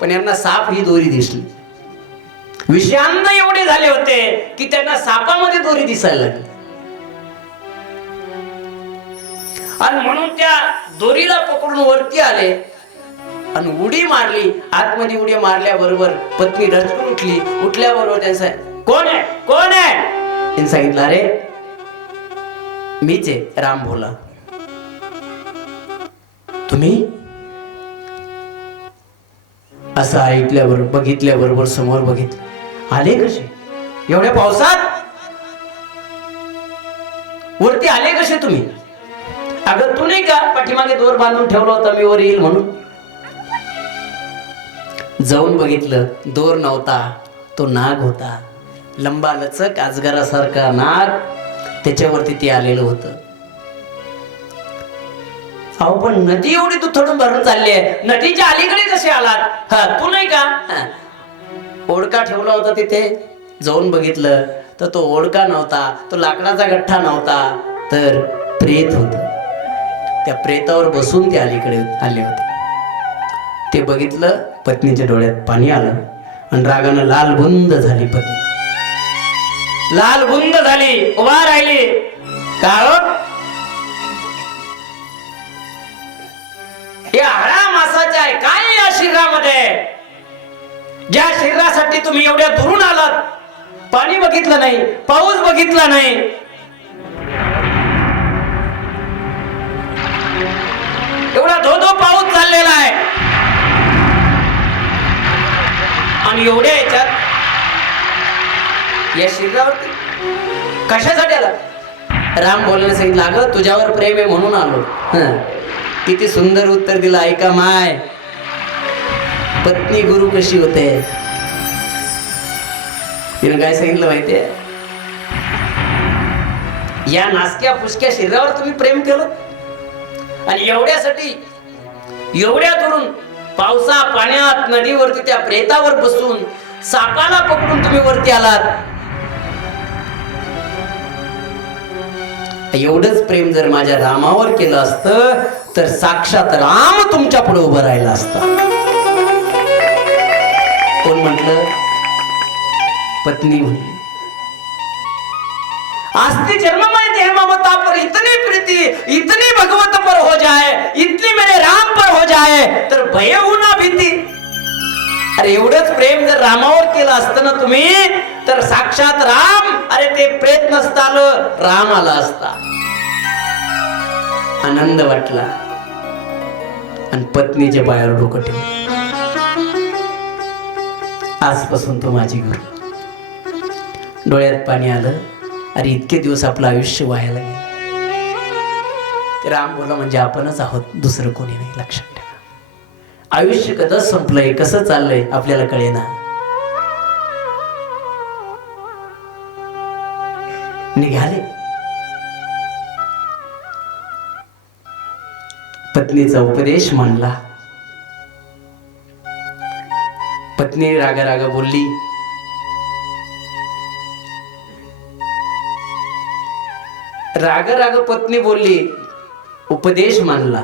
पण यांना साप ही दोरी दिसली. विषांत एवढे झाले होते की त्यांना सापामध्ये दोरी दिसायला लागली. आणि म्हणून त्या दोरीला पकडून वरती आले आणि उडी मारली. आतमध्ये उडी मारल्याबरोबर पत्नी रचकून उठली. उठल्याबरोबर त्यांचा कोण आहे कोण आहे त्यांनी सांगितलं, अरे मीच आहे, राम भोला. तुम्ही? असं ऐकल्याबरोबर बघितल्याबरोबर समोर बघितलं. आले कसे एवढ्या पावसात? वरती आले कसे तुम्ही? अगं तू नाही का पाठीमागे दोर बांधून ठेवला होता मी वर येईल म्हणून? जाऊन बघितलं, दोर नव्हता, तो नाग होता. लंबा लचक अजगरासारखा नाग, त्याच्यावरती ते आलेलं होतं. अहो पण नदी एवढी तू थोडून भरून चालली आहे, नदीच्या अलीकडे कसे आलात? हा तू नाही का? ओढका ठेवला होता तिथे. जाऊन बघितलं तर तो ओढका नव्हता, तो लाकडाचा गठ्ठा नव्हता, तर प्रेत होत. त्या प्रेतावर बसून ते अलीकडे आले होते. ते बघितलं, पत्नीच्या डोळ्यात पाणी आलं आणि रागानं लालबुंद झाली. पत्नी लालबुंद झाली, उभा राहिली. कारण या हळा मासाच्या आहे काय या शरीरामध्ये, ज्या शरीरासाठी तुम्ही एवढ्या दुरून आलात? पाणी बघितलं नाही, पाऊस बघितला नाही, एवढा धो पाऊस चाललेला आहे, आणि एवढ्या याच्यात या शरीरावरती कशासाठी आला? राम बोलायला सांगितलं, अगं तुझ्यावर प्रेम आहे म्हणून आलो. किती सुंदर उत्तर दिलं. ऐका माय, पत्नी गुरु कशी होते. तिने काय सांगितलं माहितीये? या नासक्या फुसक्या शरीरावर तुम्ही प्रेम केलं आणि एवढ्यासाठी एवढ्या दुरून पावसा पाण्यात नदीवरती त्या प्रेतावर बसून सापाला पकडून तुम्ही वरती आलात. एवढंच प्रेम जर माझ्या रामावर केलं असतं तर साक्षात राम तुमच्या पुढे उभं राहिला असता. कोण म्हटलं? पत्नी म्हणली. आस्ती जन्ममय देह ममता पर इतनी प्रीति, इतनी भगवत पर हो जाए, इतनी मेरे राम पर हो जाए, तर भय होना भीती. अरे एवढंच प्रेम जर रामावर केलं असतं ना तुम्ही, तर साक्षात राम, अरे ते प्रेत नसता आलं, राम आला असता. आनंद वाटला. आणि पत्नीच्या पायावर डोकं ठेवलं. आजपासून तो माझी गुरु. डोळ्यात पाणी आलं. अरे इतके दिवस आपलं आयुष्य वायाला गेलं. ते राम बोला म्हणजे आपणच आहोत, दुसरं कोणी नाही. लक्षात ठेवा. आयुष्य कसं संपलंय, कसं चाललंय आपल्याला कळेना. निघाले. पत्नीचा उपदेश मांडला. पत्नी रागा रागा बोलली. राग राग पत्नी बोलली, उपदेश मानला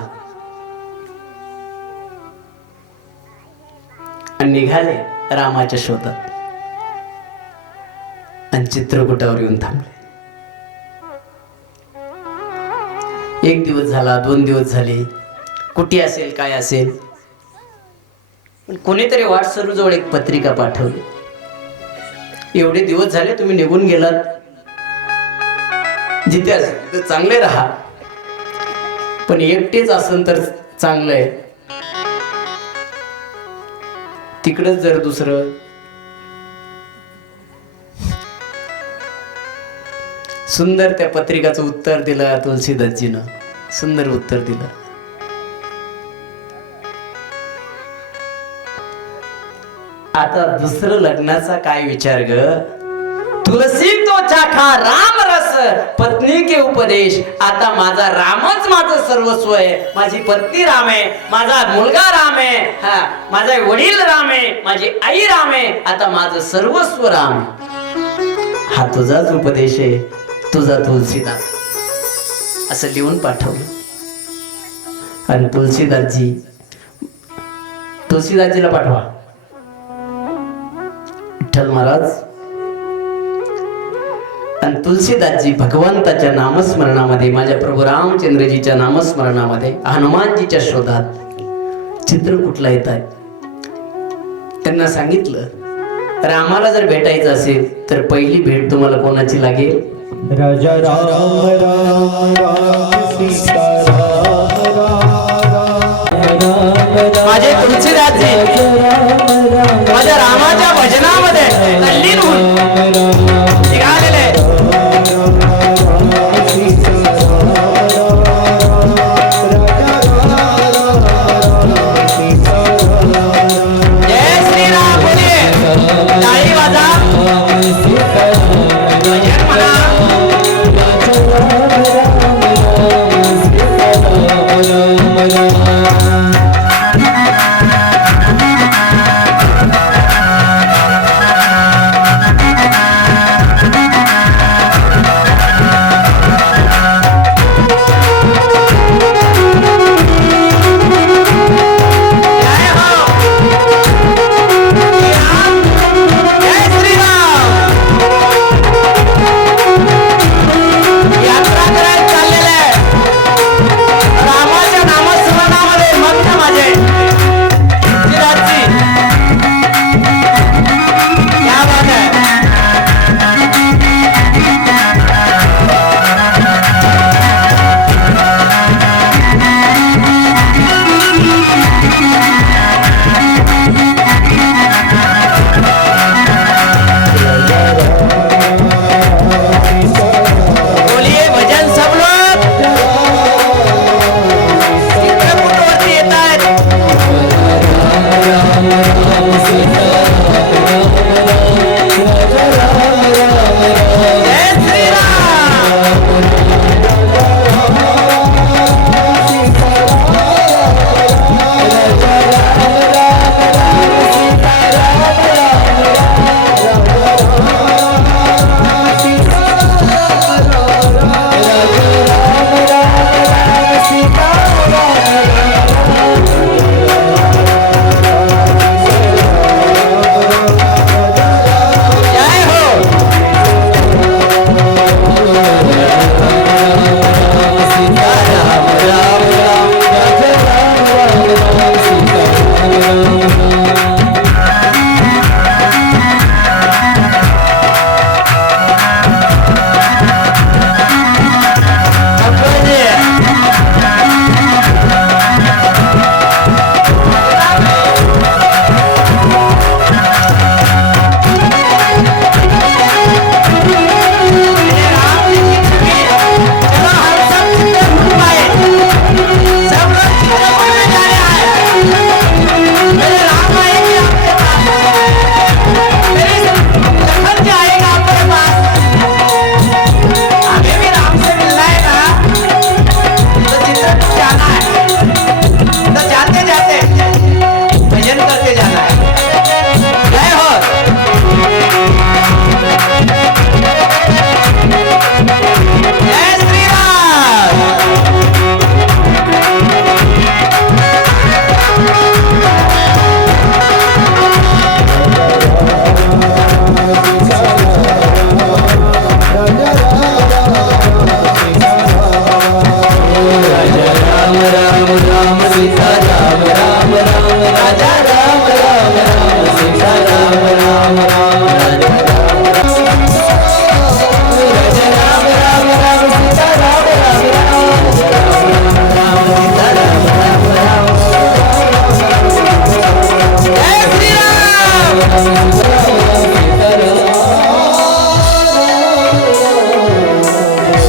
आणि निघाले रामाच्या शोधात. आणि चित्रकूटावर येऊन थांबले. एक दिवस झाला, 2 दिवस झाले. कुठे असेल, काय असेल, पण कोणीतरी वाटसरूजवळ एक पत्रिका पाठवली. एवढे दिवस झाले तुम्ही निघून गेलात, जिथे असेल तिथे चांगले राहा, पण एकटेच असेल तर चांगलं आहे. तिकडच जर दुसरं. सुंदर त्या पत्रिकाचं उत्तर दिलं तुलसीदासजीनं. सुंदर उत्तर दिलं. आता दुसरं लग्नाचा काय विचार ग. तुलसी तो चाखा राम रस, पत्नी के उपदेश. आता माझा रामच माझं सर्वस्व आहे. माझी पत्नी राम आहे, माझा मुलगा राम आहे, हा माझा वडील राम आहे, माझी आई राम आहे. आता माझं सर्वस्व राम. हा तुझाच उपदेश आहे, तुझा तुलसीदास. असं लिहून पाठवलं. आणि तुलसीदासजीला पाठवा. विठ्ठल महाराज आणि तुलसीदासजी भगवंताच्या नामस्मरणामध्ये, माझ्या प्रभू रामचंद्रजीच्या नामस्मरणामध्ये, हनुमानजीच्या शोधात चित्रकूटला येत आहेत. त्यांना सांगितलं, रामाला जर भेटायचं असेल तर पहिली भेट तुम्हाला कोणाची लागेल. राजा राम राम राम सीता माझे तुलसीदासजी माझ्या रामाच्या भजनामध्ये तल्लीन होऊन निघालेले. जय श्रीराम बोलिये. टाळी वाजा. भजन म्हणा.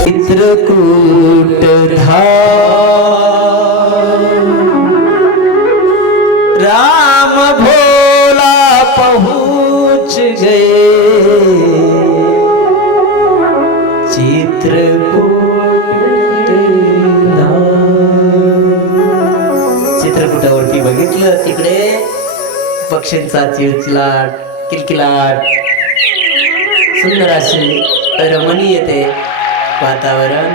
चित्रकूट राम भोला पहुँच गए चित्रकूटावरती बघितलं तिकडे पक्ष्यांचा चिलचिलाट किलकिलाट सुंदर असे रमणीय ते वातावरण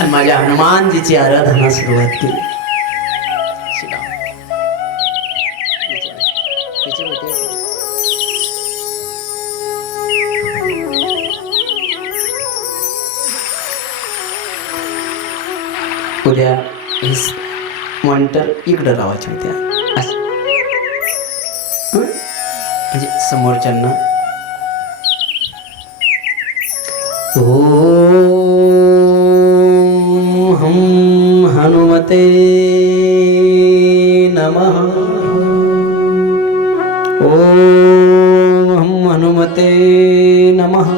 आणि माझ्या हनुमानजीची आराधना सुरुवात केली. उद्या मॉनिटर इकडं लावायचे होत्या म्हणजे समोरच्यांना. ओम हम हनुमते नमः. ओम हम हनुमते नमः.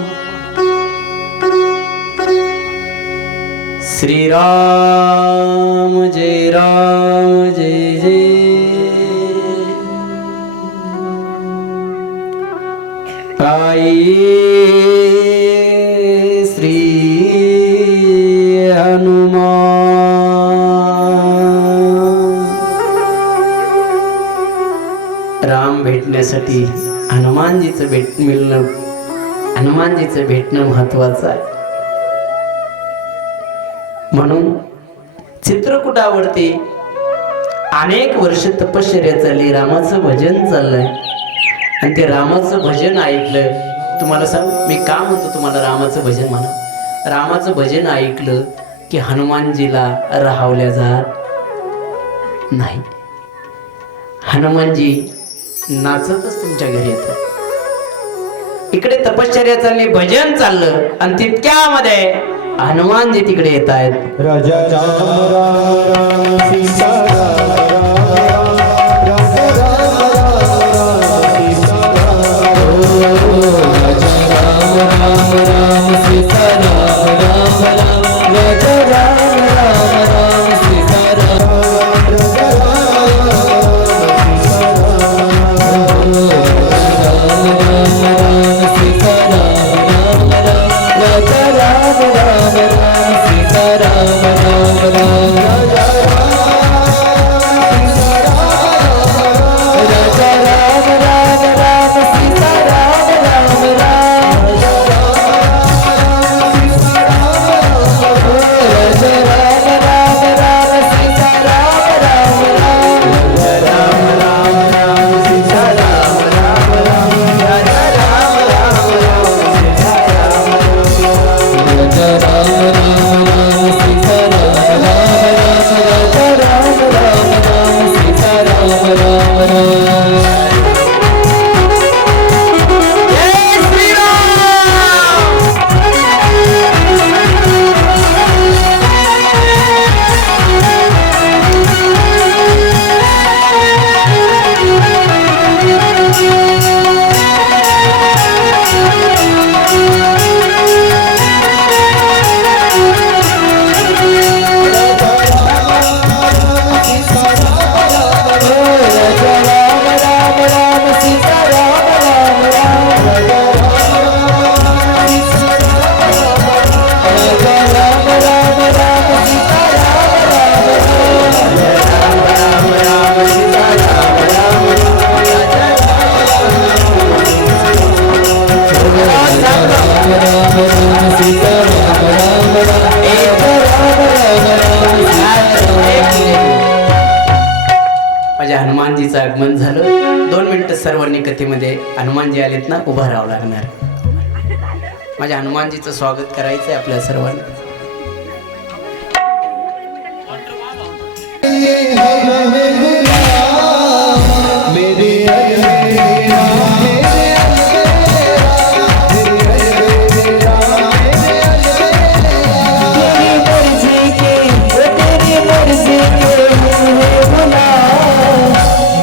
श्री राम जय जय. आइए श्री हनुमान. राम भेटण्यासाठी हनुमानजीचं हनुमानजीचं भेटणं महत्वाचं आहे. म्हणून चित्रकूटावरती अनेक वर्ष तपश्चर्या चालली, रामाचं भजन चाललंय आणि ते रामाचं भजन ऐकलं. तुम्हाला सांग मी का म्हणतो तुम्हाला रामाचं भजन म्हणा. रामाचं भजन ऐकलं की हनुमानजीला राहावल्या जात नाही. हनुमानजी नाचतच तुमच्या घरी येतात. इकडे तपश्चर्या चालली, भजन चाललं आणि तितक्यामध्ये हनुमानजी तिकडे येत आहेत. राजा राम राम सीता माझ्या हनुमानजीचं आगमन झालं. 2 मिनिटं सर्वांनी कथेमध्ये हनुमानजी आलेत ना, उभा राहावं लागणार. माझ्या हनुमानजीचं स्वागत करायचं आहे आपल्या सर्वांना.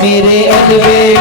मेरे अगवे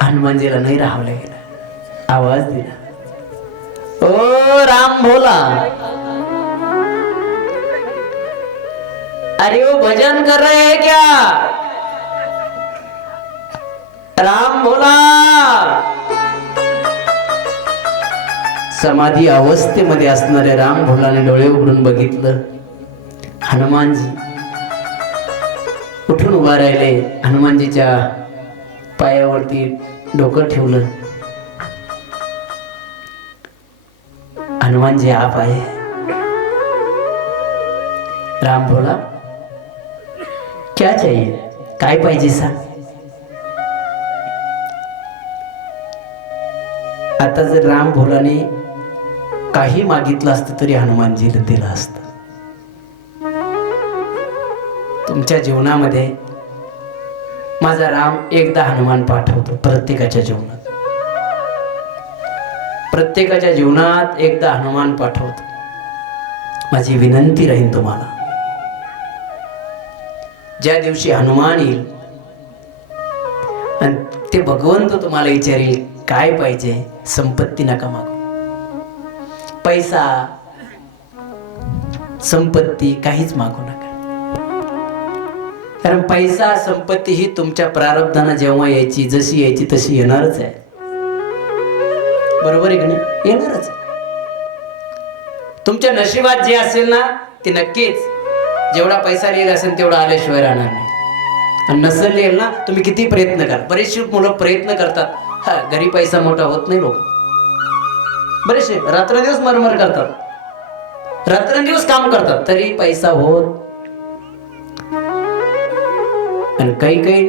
हनुमानजीला नाही राहावलं गेलं, आवाज दिला, ओ राम भोला, अरे वो भजन कर रहे हैं क्या? राम भोला समाधी अवस्थेमध्ये असणाऱ्या राम भोलाने डोळे उघडून बघितलं. हनुमानजी उठून उभा राहिले. हनुमानजीच्या पायावरती डोकं ठेवलं. हनुमानजी आप आए. राम भोला क्या चाहिए, काय पाहिजे सांग. आता जर राम भोलाने काही मागितलं असतं तरी हनुमानजीला दिलं असतं. तुमच्या जीवनामध्ये माझा राम एकदा हनुमान पाठवतो. प्रत्येकाच्या जीवनात, प्रत्येकाच्या जीवनात एकदा हनुमान पाठवतो. माझी विनंती राहील तुम्हाला, ज्या दिवशी हनुमान येईल आणि ते भगवंत तुम्हाला विचारेल काय पाहिजे, संपत्ती नका मागू, पैसा संपत्ती काहीच मागू नका. कारण पैसा संपत्ती ही तुमच्या प्रारब्धानं जेव्हा यायची, जशी यायची तशी येणारच आहे. बरोबर आहे की नाही? येणारच आहे. तुमच्या नशिबात जे असेल ना ते नक्कीच, जेवढा पैसा लिहिला असेल तेवढा आल्याशिवाय राहणार नाही. आणि नसेल लिहिल ना, तुम्ही किती प्रयत्न करा. बरेचसे मुलं प्रयत्न करतात, हा घरी पैसा मोठा होत नाही. लोक बरेचसे रात्रंदिवस मरमर करतात, रात्रंदिवस काम करतात, तरी पैसा होत. आणि काही काही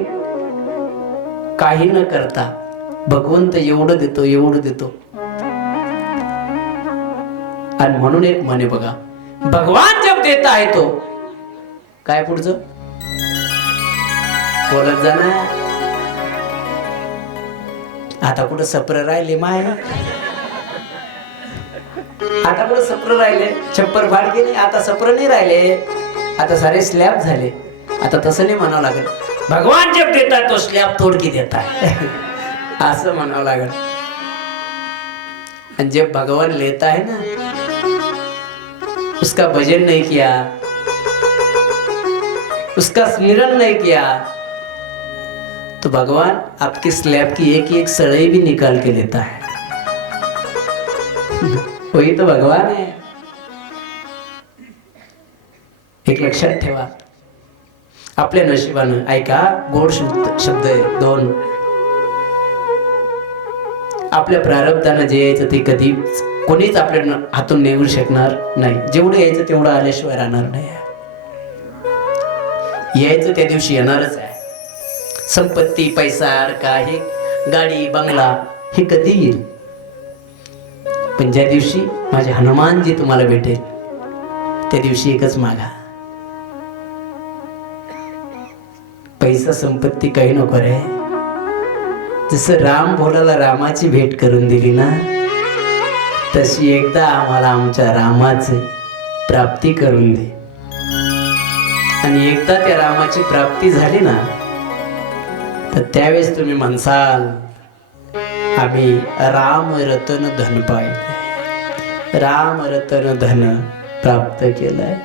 काही न करता भगवंत एवढं देतो एवढं देतो. आणि म्हणून एक म्हणे बघा, भगवान जब देता है तो काय पुढचं बोलत जाणार. आता कुठं सप्र राहिले माय, आता कुठं सप्र राहिले, छप्पर फाड केली, आता सप्र नाही राहिले, आता सारे स्लॅब झाले. आता तसं नाही म्हणावं लागेल, भगवान जब देता तो स्लॅब तोड की देता असं म्हणावं लागेल. आणि जब भगवान लेता है ना, उसका भजन नहीं किया, उसका स्मरण नहीं किया, तो भगवान आपके स्लैब की एक एक सड़ई भी निकाल के लेता है. वही तो भगवान है. एक लक्षात ठेवा, आपल्या नशिबानं ऐका, गोड शब्द आहे दोन. आपल्या प्रारब्धानं जे यायचं ते कधीच कोणीच आपल्या हातून नेऊ शकणार नाही. जेवढं यायचं तेवढं आल्याशिवाय राहणार नाही. यायचं त्या दिवशी येणारच आहे. संपत्ती, पैसा, अडका, हे गाडी, बंगला हे कधी येईल, पण ज्या दिवशी माझे हनुमानजी तुम्हाला भेटेल त्या दिवशी एकच मागा, पैसा संपत्ती काही नको रे. जसं राम भोलाला रामाची भेट करून दिली ना, तशी एकदा आम्हाला आमच्या रामाची प्राप्ती करून दे. आणि एकदा त्या रामाची प्राप्ती झाली ना, तर त्यावेळेस तुम्ही म्हणसाल आम्ही राम रतन धन पाहिलं, राम रतन धन प्राप्त केलंय.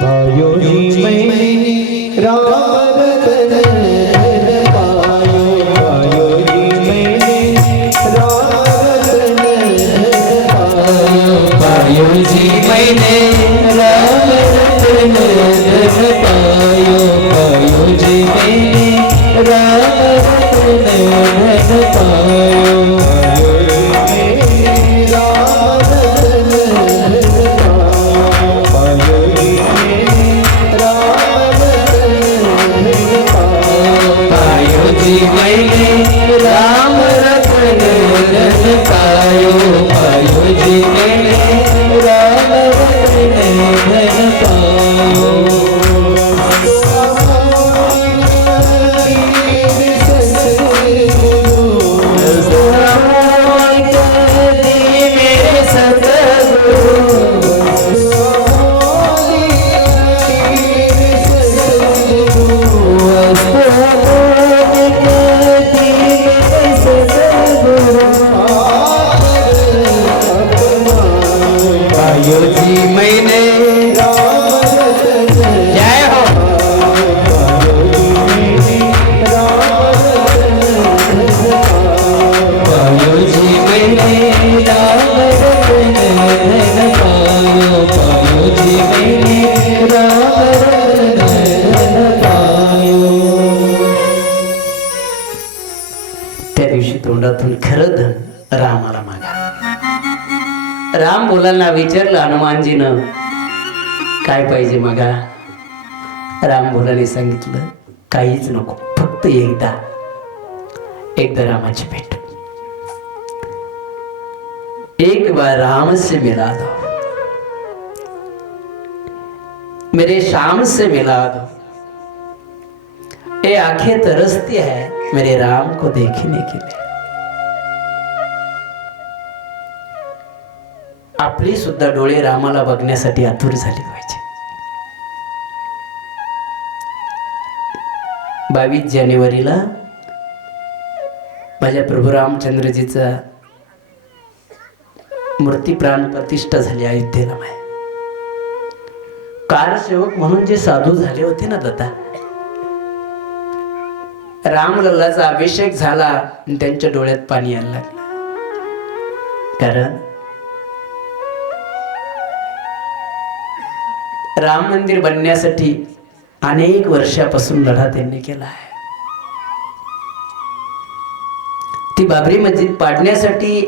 पायो जी मैंने राम रतन पायो, पायो जी मैंने राम रतन पायो, पायो जी मैंने राम रतन पायो, पायो जी मैंने राम रतन पायो, राम रतन पायो, पायो जी मैंने राम रतन पायो. तोंडातून खरं धन रामाला मागा. राम बोलांना विचारलं हनुमानजीनं काय पाहिजे मागा. राम बोलाने सांगितलं काहीच नको, फक्त एकदा रामाची भेट. एक बार राम से मिला दो, मेरे श्याम से मिला दो. ये आंखें तरसती है मेरे राम को देखने के लिए. आपली सुद्धा डोळे रामाला बघण्यासाठी आतुर झाली पाहिजे. 22 जानेवारीला माझ्या प्रभू रामचंद्रजीचा मूर्ती प्राण प्रतिष्ठा झाली अयोध्येला. कारसेवक म्हणून जे साधू झाले होते ना दत्ता, रामलल्लाचा अभिषेक झाला आणि त्यांच्या डोळ्यात पाणी यायला लागलं. कारण राम मंदिर बनण्यासाठी अनेक वर्षापासून लढा त्यांनी केला आहे. ती बाबरी मस्जिद पाडण्यासाठी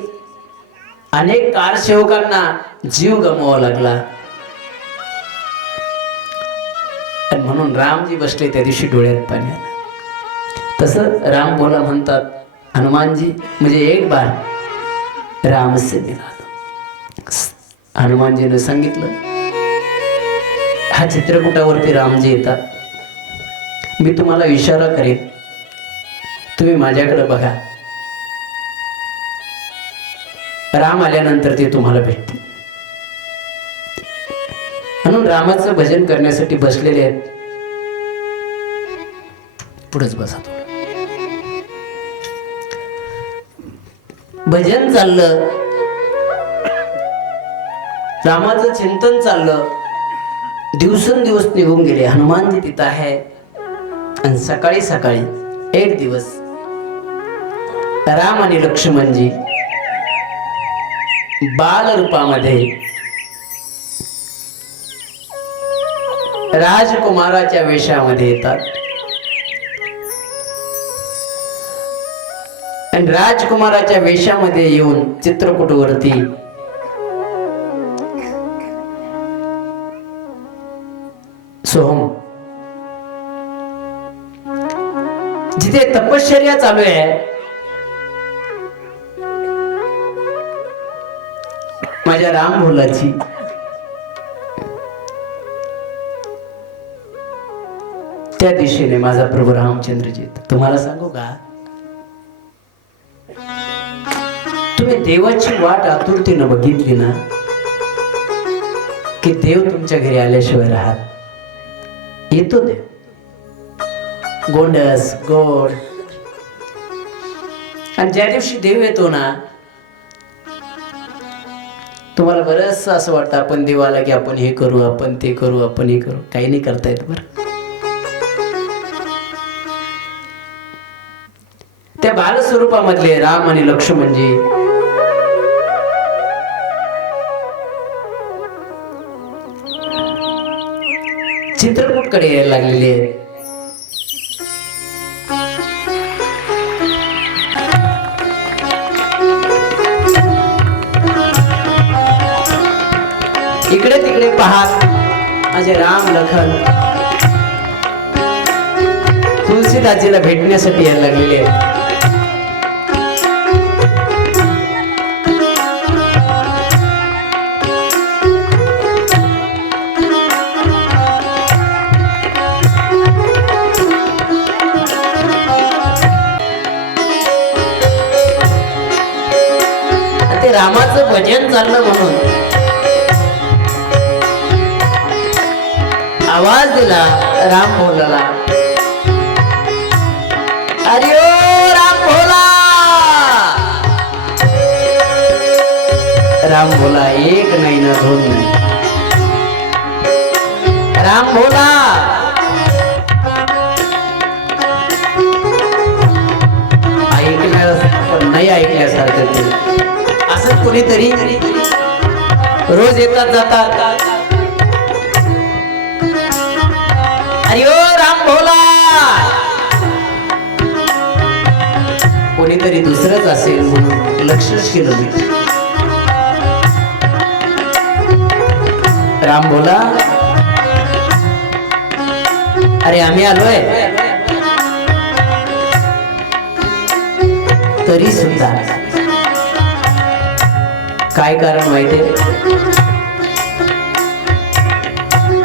अनेक कारसेवकांना जीव गमवावा लागला. आणि म्हणून रामजी बसले त्या दिवशी डोळ्यात पाणी आलं. तसं राम बोला म्हणतात, हनुमानजी म्हणजे एक बार राम से मिला दो. हनुमानजीने सांगितलं, हा चित्रकूटावरती रामजी येतात, मी तुम्हाला इशारा करेन, तुम्ही माझ्याकडे बघा. राम आल्यानंतर ते तुम्हाला भेटतील. म्हणून रामाचं भजन करण्यासाठी बसलेले आहेत. पुढेच बसा थोडं. भजन चाललं, रामाचं चिंतन चाललं. दिवसेंदिवस निघून गेले. हनुमानजी तिथं आहे. आणि सकाळी सकाळी एक दिवस राम आणि लक्ष्मणजी बाल रूपामध्ये राजकुमाराच्या वेशामध्ये येतात. आणि राजकुमाराच्या वेशामध्ये येऊन चित्रकूटवरती सोहम जिथे तपश्चर्या चालू आहे, माझ्या राम भोलाची, त्या दिशेने माझा प्रभू रामचंद्रजी. तुम्हाला सांगू का, तुम्ही देवाची वाट आतुरतेनं बघितली ना, की देव तुमच्या घरी आल्याशिवाय राहत. येतो देव, गोंडस गोड. आणि ज्या दिवशी देव येतो ना, तुम्हाला बरंच असं वाटतं आपण देवाला की आपण हे करू, आपण ते करू, आपण हे करू. काही नाही करता येत बरं. त्या बालस्वरूपामधले राम आणि लक्ष्मणजी चित्रकूटकडे यायला लागलेले आहेत. इकडे तिकडे पाहत माझे राम लखन तुलसीदासजीला भेटण्यासाठी यायला लागलेले आहेत. ते रामाचं भजन चाललं म्हणून आवाज दिला राम भोलाला, अरे ओ राम भोला. राम भोला एक नाही ना दोन नाही, राम भोला. ऐकण्यास पण नाही ऐकण्यासारखं ते. असं कोणीतरी रोज येतात जातात, अरे ओ राम भोला. कोणीतरी दुसरंच असेल म्हणून लक्षच केलं मी. राम भोला, अरे आम्ही आलोय. तरी सुद्धा काय कारण माहितीये,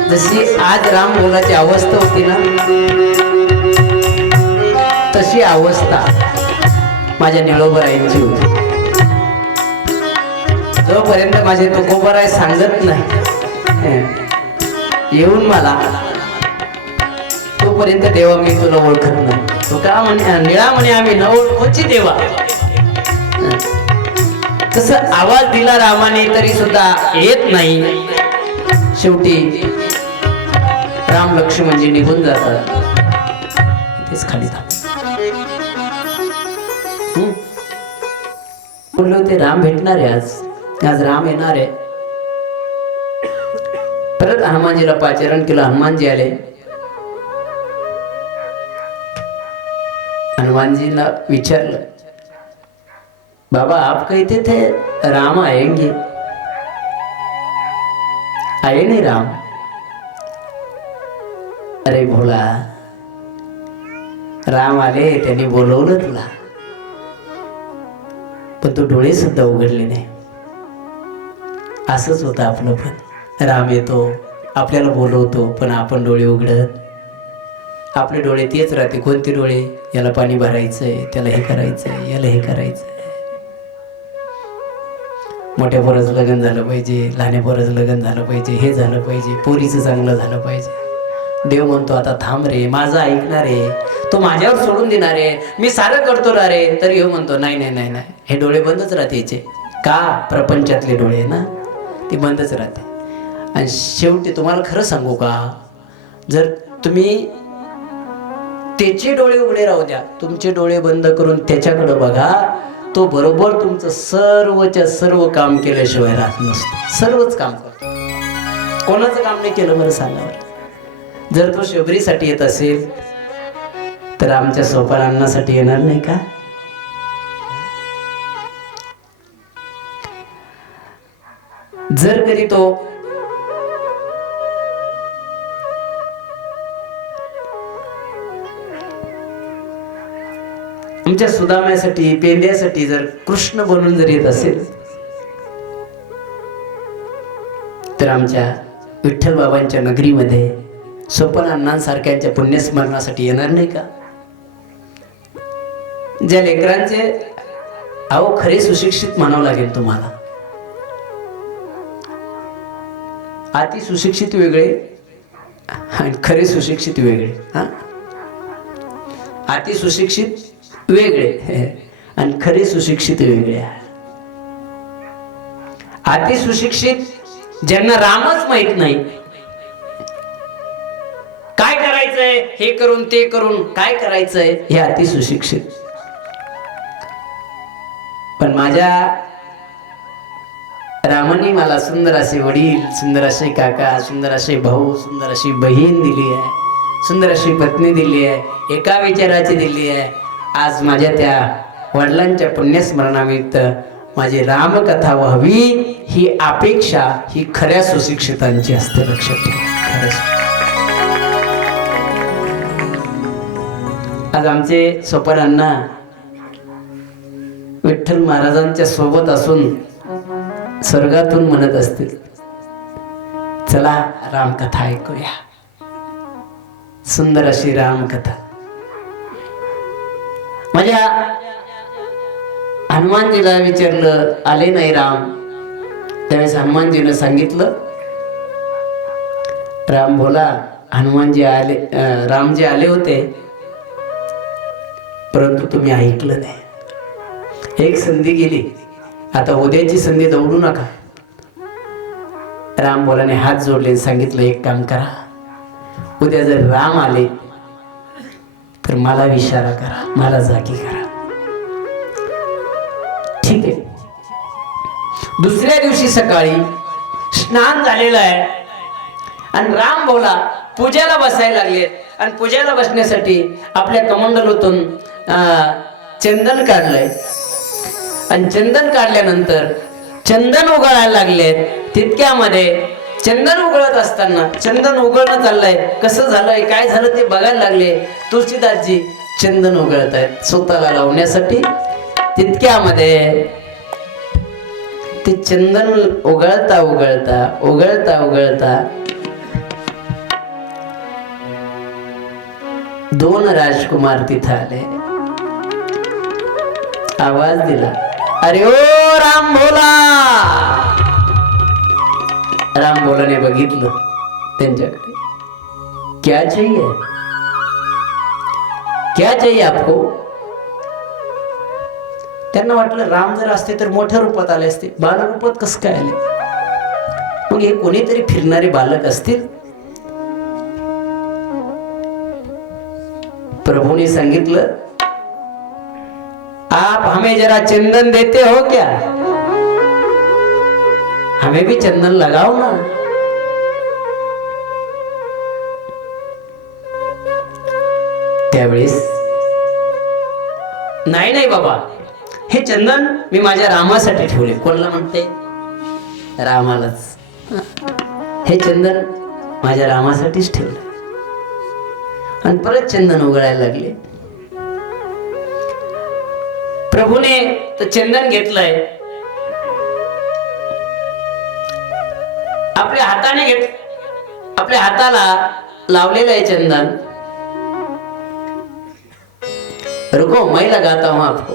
जशी आज राम भोलाची अवस्था होती ना, तशी अवस्था माझ्या निळोबरायांची होती. जोपर्यंत माझे तुकोबराय सांगत नाही येऊन मला, तोपर्यंत देवा मी तुला ओळखत नाही. तो का म्हणे, निळा म्हणे आम्ही न ओळखोची देवा. तस आवाज दिला रामाने तरी सुद्धा येत नाही. शेवटी राम लक्ष्मणजी निघून जातात. तेच खाली बोललो ते राम भेटणार आहे आज राम येणार आहे. परत हनुमानजीला पाचारण केलं. हनुमानजी आले. हनुमानजीला विचारलं, बाबा आप कहते थे राम आएंगे, आए नहीं राम. अरे भोला, राम आले, त्यांनी बोलवलं तुला, पण तू डोळे सुद्धा उघडले नाही. असंच होतं आपलं पण. राम येतो, आपल्याला बोलवतो, पण आपण डोळे उघडत. आपले डोळे तेच राहते. कोणते डोळे? याला पाणी भरायचंय, त्याला हे करायचंय, याला हे करायचंय. मोठ्या पोराचं लग्न झालं पाहिजे, लहान्या पोराचं लग्न झालं पाहिजे, हे झालं पाहिजे, पोरीचं चांगलं झालं पाहिजे. देव म्हणतो आता थांब रे, माझं ऐकणार आहे, तो माझ्यावर सोडून देणार आहे, मी सारं करतो ना रे. तर देव म्हणतो नाही नाही नाही नाही, हे डोळे बंदच राहते याचे. का? प्रपंचातले डोळे ना, ते बंदच राहते. आणि शेवटी तुम्हाला खरं सांगू का, जर तुम्ही त्याचे डोळे उघडे राहू द्या, तुमचे डोळे बंद करून त्याच्याकडे बघा, तो बरोबर तुमचं सर्वच्या सर्व काम केल्याशिवाय राहत नसतो. सर्वच काम करतो. कोणाचं काम नाही केलं बरं सांगा बरं. जर तो शबरीसाठी येत असेल तर आमच्या सोपारांनासाठी येणार नाही का? जर कधी तो आमच्या सुदाम्यासाठी, पेंड्यासाठी जर कृष्ण बनून जर येत असेल तर आमच्या विठ्ठल बाबांच्या नगरीमध्ये सोपन अण्णांसारख्यांच्या पुण्यस्मरणासाठी येणार नाही का? ज्या लेकरांचे अहो खरे सुशिक्षित म्हणावं लागेल तुम्हाला. अति सुशिक्षित वेगळे आणि खरे सुशिक्षित वेगळे. अति सुशिक्षित वेगळे आणि खरे सुशिक्षित वेगळे. अति सुशिक्षित ज्यांना रामच माहित नाही, काय करायचंय हे करून ते करून काय करायचंय हे अति सुशिक्षित. पण माझ्या रामाने मला सुंदर असे वडील, सुंदर असे काका, सुंदर असे भाऊ, सुंदर अशी बहीण दिली आहे, सुंदर अशी पत्नी दिली आहे, एका विचाराची दिली आहे. आज माझ्या त्या वडिलांच्या पुण्यस्मरणानिमित्त माझी रामकथा व्हावी ही अपेक्षा ही खऱ्या सुशिक्षितांची असते. लक्षात ठेवा. आज आमचे सोपन अण्णा विठ्ठल महाराजांच्या सोबत असून स्वर्गातून म्हणत असतील, चला रामकथा ऐकूया. सुंदर अशी रामकथा. माझ्या हनुमानजीला विचारलं, आले नाही राम? त्यावेळेस हनुमानजीनं सांगितलं, राम बोला हनुमानजी आले, रामजी आले होते, परंतु तुम्ही ऐकलं नाही. एक संधी गेली, आता उद्याची संधी दौडू नका. राम बोलाने हात जोडले, सांगितलं एक काम करा, उद्या जर राम आले तर मला इशारा करा, मला जागी करा. ठीक आहे. दुसऱ्या दिवशी सकाळी स्नान झालेलं आहे आणि राम बोला पूजेला बसायला लागलेत. आणि पूजेला बसण्यासाठी आपल्या कमंडलूतून चंदन काढलंय आणि चंदन काढल्यानंतर चंदन उगळायला लागलेत. तितक्यामध्ये चंदन उगळत असताना चंदन उगळणं चाललंय, कसं झालंय काय झालं ते बघायला लागले. तुळशीदासजी चंदन उगळत आहेत स्वतःला लावण्यासाठी. तितक्यामध्ये ते चंदन उगळता उगळता उगळता उगळता दोन राजकुमार तिथं आले. आवाज दिला, अरे ओ राम भोला. राम भोलाने बघितलं त्यांच्याकडे. क्या चाहिए, क्या चाहिए आपको? त्यांना वाटलं राम जर असते तर मोठ्या रूपात आले असते, बालरूपात कसं काय आले? मग हे कोणीतरी फिरणारे बालक असतील. प्रभूने सांगितलं, आप हमें जरा चंदन देते हो क्या? हमें भी चंदन लगाओ ना. त्यावेळेस नाही नाही बाबा, हे चंदन मी माझ्या रामासाठी ठेवले. कोणाला म्हणते? रामालाच. हे चंदन माझ्या रामासाठीच ठेवले. आणि परत चंदन उघडायला लागले. प्रभूने तर चंदन घेतलंय, आपल्या हाताने आपल्या हाताला लावलेलं आहे चंदन. रुको मैं लगाता हूं आपको.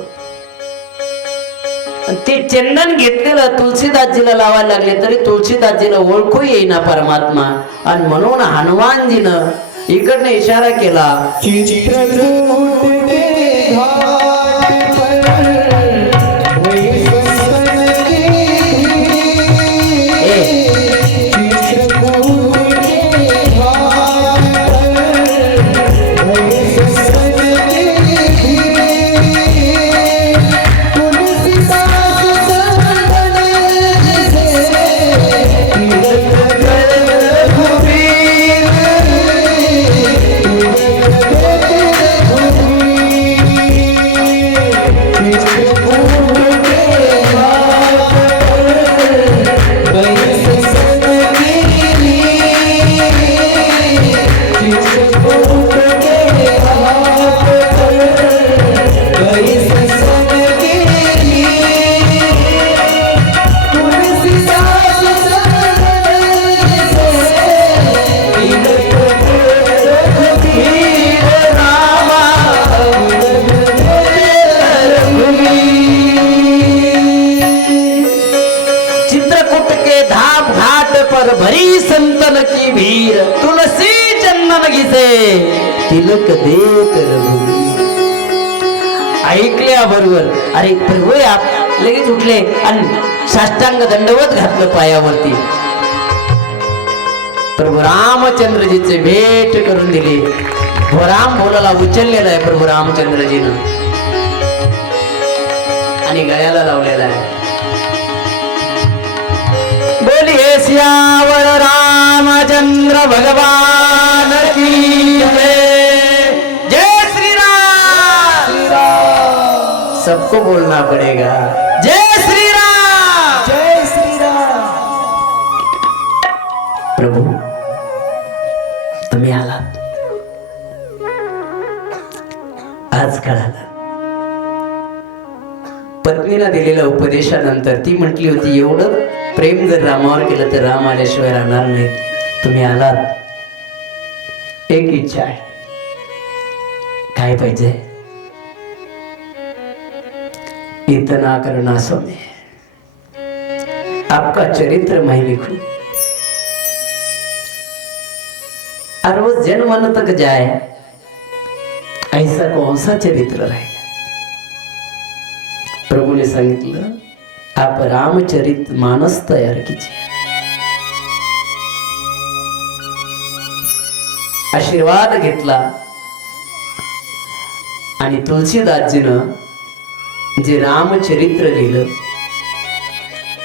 ते चंदन घेतलेलं तुलसीदासजीला लावायला लागले तरी तुलसीदासजीला ओळखू येईना परमात्मा. आणि म्हणून हनुमानजीनं इकडनं इशारा केला, चित्रकूट के घाट पर वही सत्संग चित्रकूट के घाट पर वही सत्संग भरी संतन की भीर तुलसी चंदन घिसे तिलक देत रघुवीर. ऐकल्याबरोबर अरे प्रभू आप लगेच उठले आणि साष्टांग दंडवत घातलं पायावरती. प्रभू रामचंद्रजीचे भेट करून दिली. राम बोलाला उचललेला आहे प्रभू रामचंद्रजीनं आणि गळ्याला लावलेला आहे. बोलिए सियावर रामचंद्र भगवान की जय. जय श्री राम. सबको बोलना पड़ेगा जय श्री राम. जय श्री राम. प्रभू तुम्ही आलात आज कळालं. पत्नीला दिलेल्या उपदेशानंतर ती म्हटली होती एवढं प्रेम जर रामावर केलं तर राम आल्याशिवाय राहणार नाही. तुम्ही आलात, एक इच्छा आहे. काय पाहिजे? इतना करना सोने आपका चरित्र मैं लिखूं और वो जन्म तक जाए ऐसा कौन सा चरित्र रहेगा. प्रभु ने सांगितलं आप रामचरित मानस तयार कीजिए. आशीर्वाद घेतला आणि तुलसीदासजीनं जे रामचरित्र लिहिलं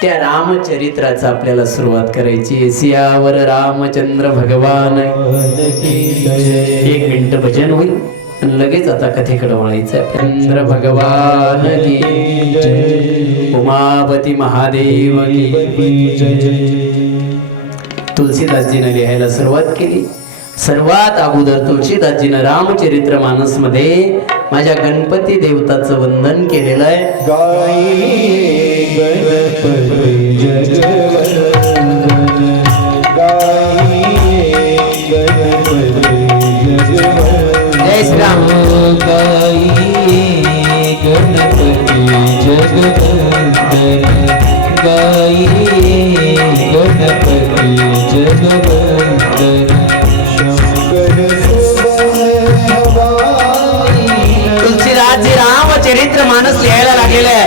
त्या रामचरित्राचा आपल्याला सुरुवात करायची आहे. सियावर रामचंद्र भगवान. एक मिनिट भजन होईल आणि लगेच आता कथेकडे वळायचं. चंद्र भगवान की जय. उमापती महादेव की जय. तुलसीदासजीने लिहायला सुरुवात केली. सर्वात अगोदर तुलसीदासजीनं रामचरित्र मानस मध्ये माझ्या गणपती देवताचं वंदन केलेलं आहे. गाई गणपती जगवंदन गाई गणपती जगवंदन. जय श्री राम. गाई गणपती जगवंदन गाई गणपती जगवंदन. तुलसीदासजी रामचरित्र मानस लिहायला लागलेलं आहे.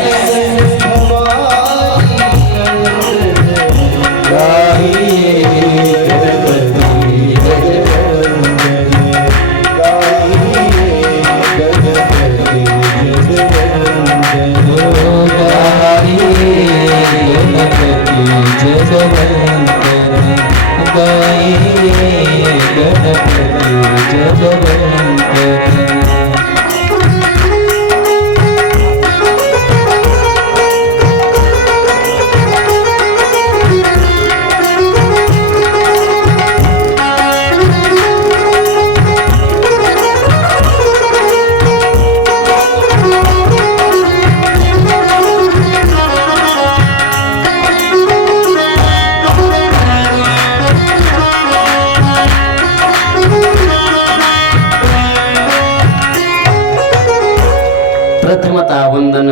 प्रथमतः वंदन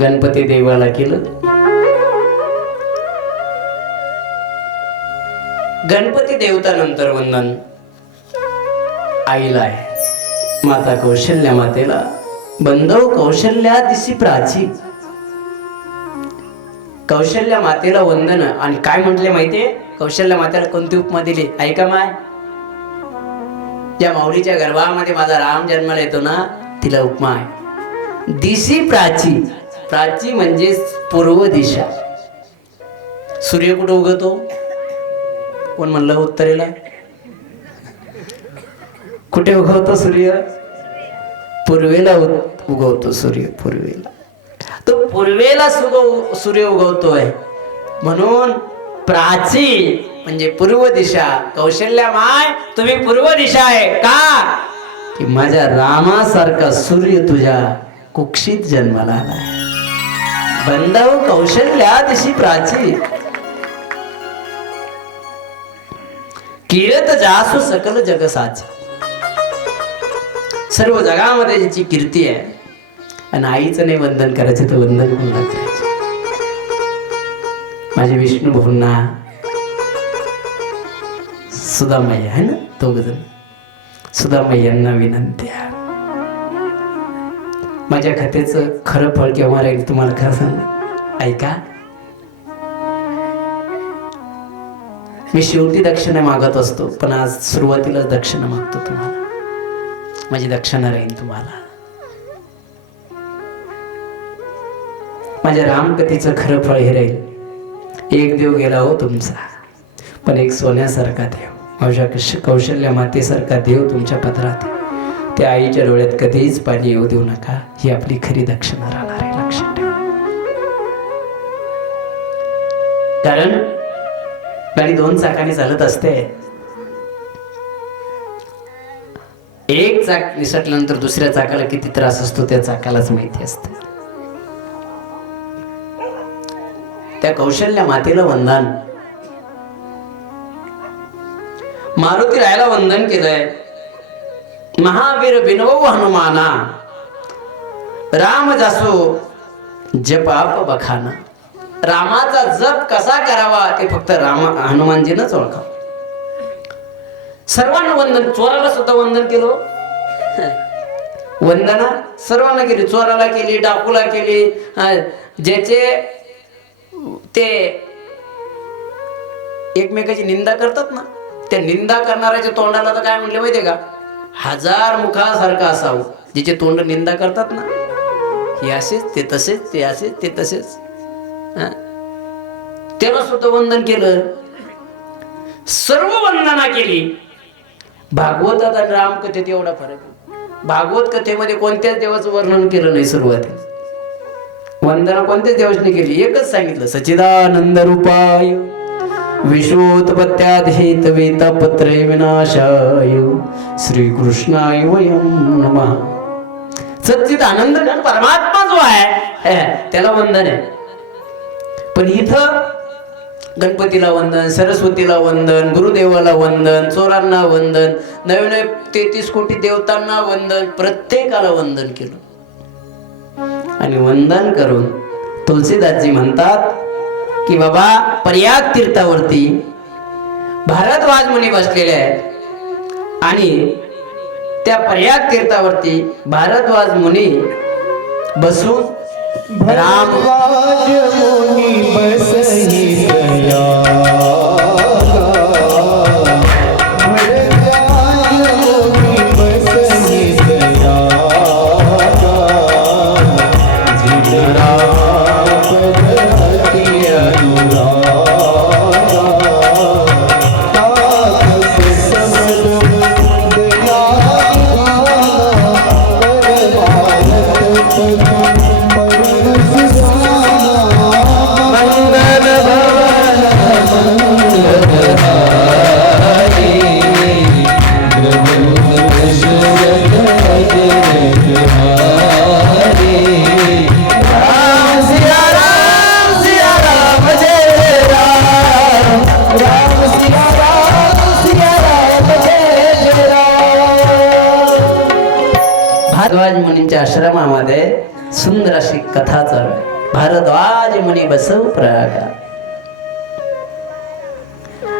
गणपती देवाला केलं. गणपती देवतानंतर वंदन आईला आहे, माता कौशल्या मातेला. बंधव कौशल्या दिसी प्राची, कौशल्या मातेला वंदन. आणि काय म्हटले माहितीये, कौशल्या मातेला कोणती उपमा दिली ऐका माय. ज्या माऊलीच्या गर्भामध्ये माझा राम जन्माला येतो ना, तिला उपमा आहे दिसी प्राची. प्राची म्हणजे पूर्व दिशा. सूर्य कुठं उगवतो, कोण म्हणलं उत्तरेला? कुठे उगवतो सूर्य? पूर्वेला उगवतो सूर्य, पूर्वेला. तो पूर्वेला सूर्य उगवतोय म्हणून प्राची म्हणजे पूर्व दिशा. कौशल्या माय तुम्ही पूर्व दिशा आहे का, की माझ्या रामासारखा सूर्य तुझ्या कुक्षित जन्माला आलाय. बंधव कौशल्या दिशी प्राची, कीर्त जासू सकल जगसाची. सर्व जगामध्ये ज्याची कीर्ती आहे. आणि आईचं नाही वंदन करायचं तर वंदन कोणाला करायचं? माझे विष्णू भाऊंना सुदामाई आहे ना, दोघ जण सुदामाई यांना विनंती आहे. माझ्या कथेचं खरं फळ केव्हा राहील तुम्हाला खरं सांग ऐका. मी शेवटी दक्षिणा मागत असतो, पण आज सुरुवातीलाच दक्षिणा मागतो तुम्हाला. माझी दक्षिणा राहील तुम्हाला. माझ्या रामकथेचं खरं फळ हे राहील. एक देव गेला हो तुमचा, पण एक सोन्यासारखा देव, माझ्या कौशल्या मातेसारखा देव तुमच्या पदरात. त्या आईच्या डोळ्यात कधीच पाणी येऊ देऊ नका. ही आपली खरी दक्षिणा राहणार आहे, लक्षात ठेवा. कारण गाडी दोन चाकाने चालत असते. एक चाक निसटल्यानंतर दुसऱ्या चाकाला किती त्रास असतो त्या चाकालाच माहिती असत. त्या कौशल्या मातेला वंदन. मारुती रायाला वंदन केलंय. महावीर बिनवो हनुमाना, राम जासो जपाप बखाना. रामाचा जप कसा करावा ते फक्त हनुमानजीनंच ओळखा. सर्वांना वंदन. चोराला सुद्धा वंदन केलं. वंदना सर्वांना केली. चोराला केली, डाकूला केली. ज्याचे ते एकमेकाची निंदा करतात ना, त्या निंदा करणाऱ्याच्या तोंडाला तर काय म्हणले माहितीये का, हजार मुखासारखं असावं. जिचे तोंड निंदा करतात ना, हे असेच ते तसेच, ते असेच ते तसेच. त्याला सुद्धा वंदन केलं. सर्व वंदना केली. भागवतात आणि रामकथेत एवढा फरक आहे. भागवत कथेमध्ये कोणत्याच देवाचं वर्णन केलं नाही. सुरुवातीला वंदना कोणत्याच देवाने केली, एकच सांगितलं, सच्चिदानंद रूपाय विश्वोत्पत्त्याधीत वेतापत्रे विनाशाय श्रीकृष्णाय वयं नमः. सच्चिद आनंद परमात्मा जो आहे त्याला वंदन आहे. पण इथं गणपतीला वंदन, सरस्वतीला वंदन, गुरुदेवाला वंदन, चोरांना वंदन, नवीन 33 कोटी देवतांना वंदन, प्रत्येकाला वंदन केलं. आणि वंदन करून तुलसीदासजी म्हणतात की बाबा प्रयाग तीर्थावरती भारद्वाज मुनी बसलेले आहेत. आणि त्या प्रयाग तीर्थावरती भारद्वाज मुनी बसून भारद्वाज मुनी बसही गया, भारद्वाज मुनी बसही गया, जिनरा पद अति अनुरागा, ताकस समल दया परमानंद पद सुंदर अशी कथा चालू आहे. भारद्वाज मुनी बसव प्रयागा.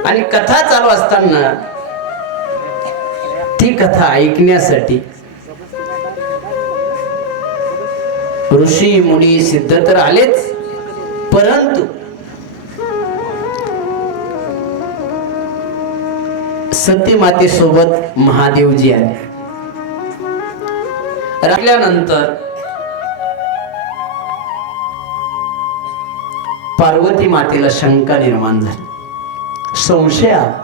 आणि कथा चालू असताना ती कथा ऐकण्यासाठी ऋषी मुनी सिद्ध तर आलेच, परंतु सती माते सोबत महादेवजी आले. राहिल्यानंतर पार्वती मातेला शंका निर्माण झाली, संशय आला.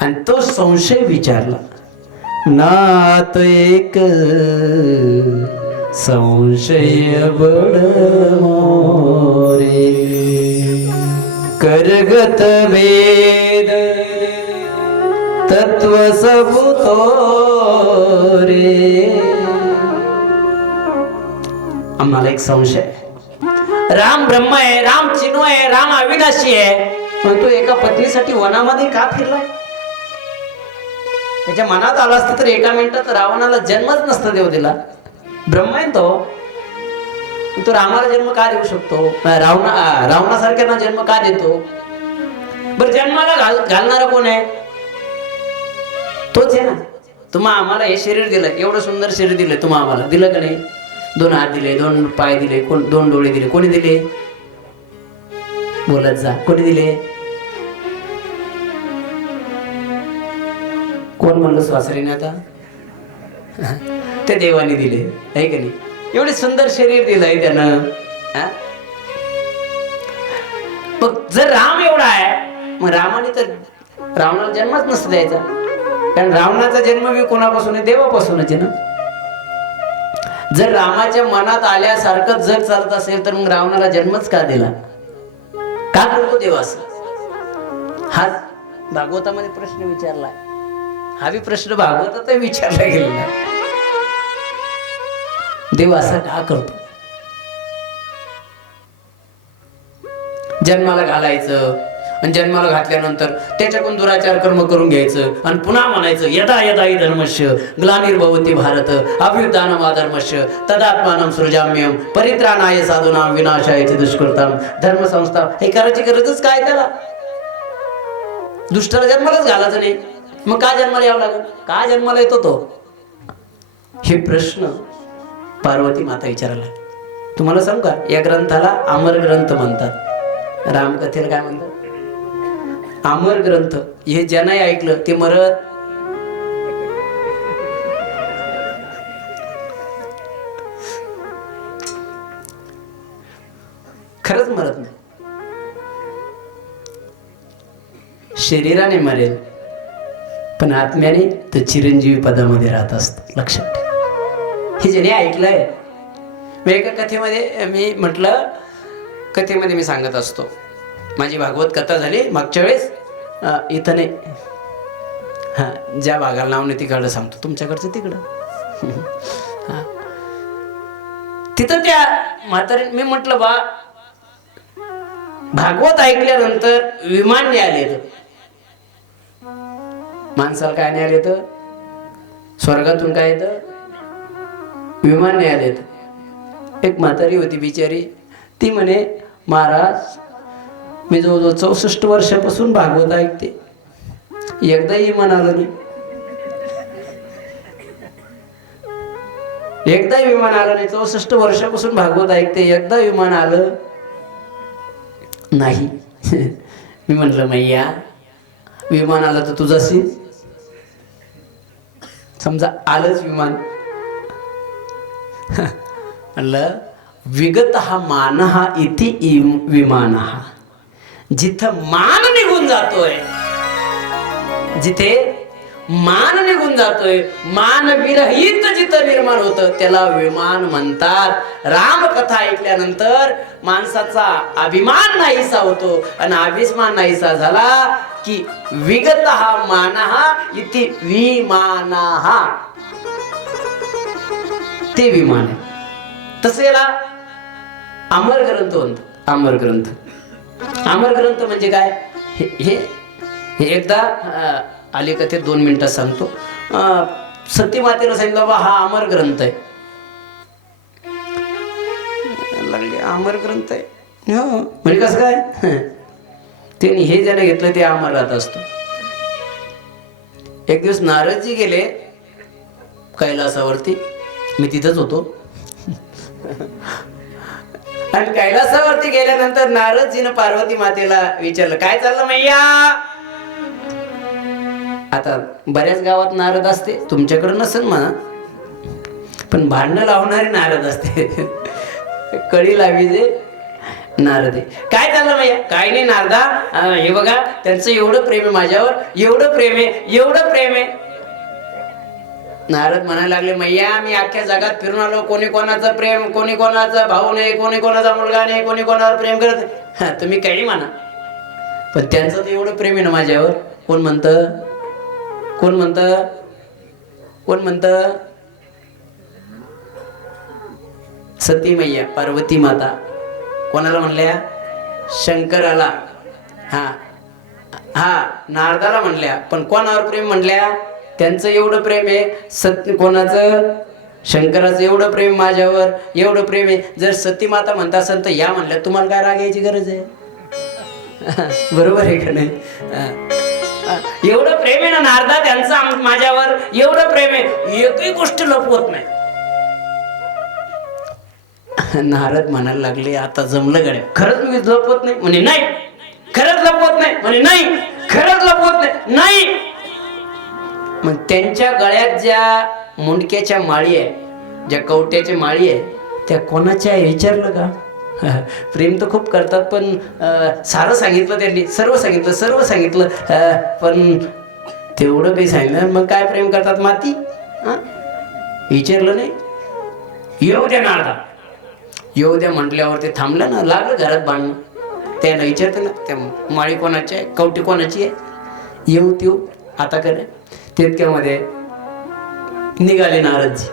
आणि तो संशय विचारला, नात एक संशय बड मोरे, करगत वेद तत्व सबुतो रे. आम्हाला एक संशय आहे. राम ब्रह्म आहे, राम चिन्ह आहे, राम अविनाशी आहे, पण तो एका पत्नीसाठी वनामध्ये का फिरलाय? त्याच्या मनात आलं असतं तर एका मिनिटात रावणाला जन्मच नसता देऊ दिला. ब्रह्म आहे तो रामाला जन्म का देऊ शकतो? रावणासारख्यांना जन्म का देतो? बरं, जन्माला घालणारा कोण आहे? तोच आहे ना. तुम्हा आम्हाला हे शरीर दिलं, एवढं सुंदर शरीर दिलं, तुम्हा आम्हाला दिलं का नाही? 2 हात दिले, 2 पाय दिले, 2 डोळे दिले. कोणी दिले? बोलत जा, कोणी दिले? कोण म्हणलं स्वासरीने? आता ते देवाने दिले आहे का नाही? एवढे सुंदर शरीर दिलंय त्यानं. मग जर राम एवढा आहे, मग रामाने तर रावणाला जन्मच नसता द्यायचा. कारण रावणाचा जन्म बी कोणापासून आहे? देवापासूनच आहे ना. जर रामाच्या मनात आल्यासारखं जग चालत असेल तर मग रावणाला जन्मच का दिला? का करतो देव असं? हा भागवतामध्ये प्रश्न विचारलाय. हा बी प्रश्न भागवतात विचारला गेलेला. देव असं का करतो? जन्माला घालायचं आणि जन्माला घातल्यानंतर त्याच्याकडून दुराचार कर्म करून घ्यायचं आणि पुन्हा म्हणायचं यदा यदा हि धर्मस्य ग्लानिर्भवति भारत अभ्युत्थानमाधर्मस्य तदात्मानं सृजाम्यहं परित्राणाय साधूनां विनाशाय च दुष्कृतां. धर्मसंस्था हे करायची गरजच काय? त्याला दुष्टाला जन्मालाच घालायचं नाही, मग का जन्माला यावं लागेल? का जन्माला येतो तो? हे प्रश्न पार्वती माता विचारायला. तुम्हाला सांगू का, या ग्रंथाला अमर ग्रंथ म्हणतात. रामकथेला काय म्हणतात? अमर ग्रंथ. हे ज्याने ऐकलं ते मरत खरंच मरत नाही. शरीराने मरेल पण आत्म्याने तर चिरंजीवी पदामध्ये राहत असत. लक्षात ठेवा. हे ज्याने ऐकलंय. मी एका कथेमध्ये मी म्हटलं, कथेमध्ये मी सांगत असतो, माझी भागवत कथा झाली मागच्या वेळेस. इथं नाही, हां, ज्या भागाला नाव नाही तिकडं सांगतो, तुमच्याकडचं तिकडं. हां, तिथं त्या म्हातारी मी म्हटलं, बा भागवत ऐकल्यानंतर विमानने आले तर माणसाला काय नाही आले तर स्वर्गातून काय येतं? विमानने आले तर. एक म्हातारी होती बिचारी, ती म्हणे, महाराज मी जवळजवळ 64 वर्षापासून भागवत ऐकते, एकदाही विमान आलं नाही. एकदा विमान आलं नाही. 64 वर्षापासून भागवत ऐकते, एकदा विमान आलं नाही. मी म्हटलं, मैया विमान आलं तर तुझं सीन समजा आलंच विमान. म्हणलं, विगत हा मान हा इति विमान हा. जिथं मान निघून जातोय, जिथे मान निघून जातोय, मान विरहित जिथं निर्माण होतं त्याला विमान म्हणतात. रामकथा ऐकल्यानंतर माणसाचा अभिमान नाहीसा होतो आणि अभिमान नाहीसा झाला की विगत हा मान हा इति विमान हा. ते विमान आहे. तसं याला अमर ग्रंथ म्हणतात. अमर ग्रंथ. अमर ग्रंथ म्हणजे काय? हे एकदा आली कथेत 2 मिनिटात सांगतो. सती मातेला सांगितलं, बा हा अमर ग्रंथ आहे. म्हणायला लागले अमर ग्रंथ आहे. हो म्हणजे कसं काय? त्यांनी हे ज्याने घेतलं ते अमर राहत असतो. एक दिवस नारदजी गेले कैलासावरती, मी तिथंच होतो. आणि कैलासावरती गेल्यानंतर नारदजीनं पार्वती मातेला विचारलं काय चाललं मैया. आता बऱ्याच गावात नारद असते, तुमच्याकडे नसेल म्हणा, पण भांडणं लावणारे नारद असते. कळी लावी जे नारद आहे. काय चाललं मैया. काय नाही नारदा, हे बघा त्यांचं एवढं प्रेम आहे माझ्यावर, एवढं प्रेम आहे, एवढं प्रेम आहे. नारद म्हणायला लागले मैया मी अख्ख्या जगात फिरून आलो, कोणी कोणाचं प्रेम, कोणी कोणाचा भाऊ नाही, कोणी कोणाचा मुलगा नाही, कोणी कोणावर प्रेम करत नाही. तुम्ही काही म्हणा, पण त्यांचं तर एवढं प्रेम आहे ना माझ्यावर. कोण म्हणतं, कोण म्हणतं, कोण म्हणतं. सती मैया पार्वती माता कोणाला म्हणल्या, शंकराला. हा हा नारदाला म्हणल्या, पण कोणावर प्रेम म्हणल्या, त्यांचं एवढं प्रेम आहे. सत्य कोणाचं, शंकराचं एवढं प्रेम माझ्यावर, एवढं प्रेम आहे. जर सती माता म्हणता असेल तर या म्हणल्या, तुम्हाला काय राग यायची गरज आहे. बरोबर आहे का नाही. एवढं प्रेम आहे ना नारदा त्यांचं माझ्यावर, एवढं प्रेम आहे, एकही गोष्ट लपवत नाही. नारद म्हणायला लागले आता जमलं गड्या, खरंच मी लपवत नाही म्हणे, नाही खरंच लपवत नाही म्हणे, नाही खरंच लपवत नाही, नाही. मग त्यांच्या गळ्यात ज्या मुंडक्याच्या माळी आहे, ज्या कवट्याच्या माळी आहे, त्या कोणाच्या आहे विचारलं का. प्रेम तर खूप करतात, पण सारं सांगितलं त्यांनी, सर्व सांगितलं, सर्व सांगितलं, पण तेवढं काही सांगितलं. मग काय प्रेम करतात, माती. विचारलं नाही. येऊ द्या नारदा, येऊ द्या म्हटल्यावर ते थांबलं ना, लागलं घरात बांधणं. त्याला विचारते ना त्या माळी कोणाची आहे, कवटी कोणाची आहे, येऊ तेऊ आता करे. तितक्यामध्ये निघाले नारदजी,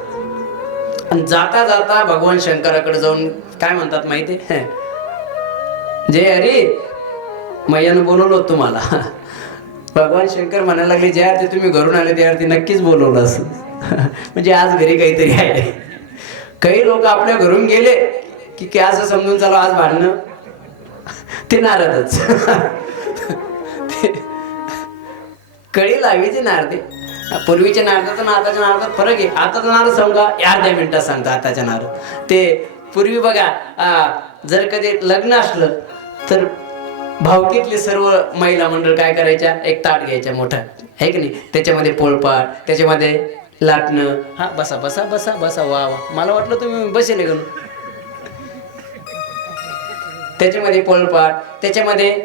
आणि जाता जाता भगवान शंकराकडे जाऊन काय म्हणतात माहिती आहे, जय हरी मैयानं बोलवलं होतं तुम्हाला. भगवान शंकर म्हणायला लागले ज्या अर्थी तुम्ही घरून आले त्या अर्थी नक्कीच बोलवलं असं. म्हणजे आज घरी काहीतरी आहे. काही लोक आपल्या घरून गेले की असं समजून चालू आज भांडणं, ते नारदच. कळी लावी ते नारदे. पूर्वीच्या नारदात आणि आताच्या नारदात फरक आहे. आताचा नारद सांगा अर्ध्या मिनिटात सांगतो, आताच्या नारद ते पूर्वी बघा, जर कधी लग्न असलं तर भावकीतले सर्व महिला मंडळ काय करायच्या, एक ताट घ्यायच्या मोठा आहे की नाही, त्याच्यामध्ये पोळपाट, त्याच्यामध्ये लाटणं. हा बसा बसा बसा बसा, वा वा, मला वाटलं तुम्ही बसेल घेऊन. त्याच्यामध्ये पोळपाट, त्याच्यामध्ये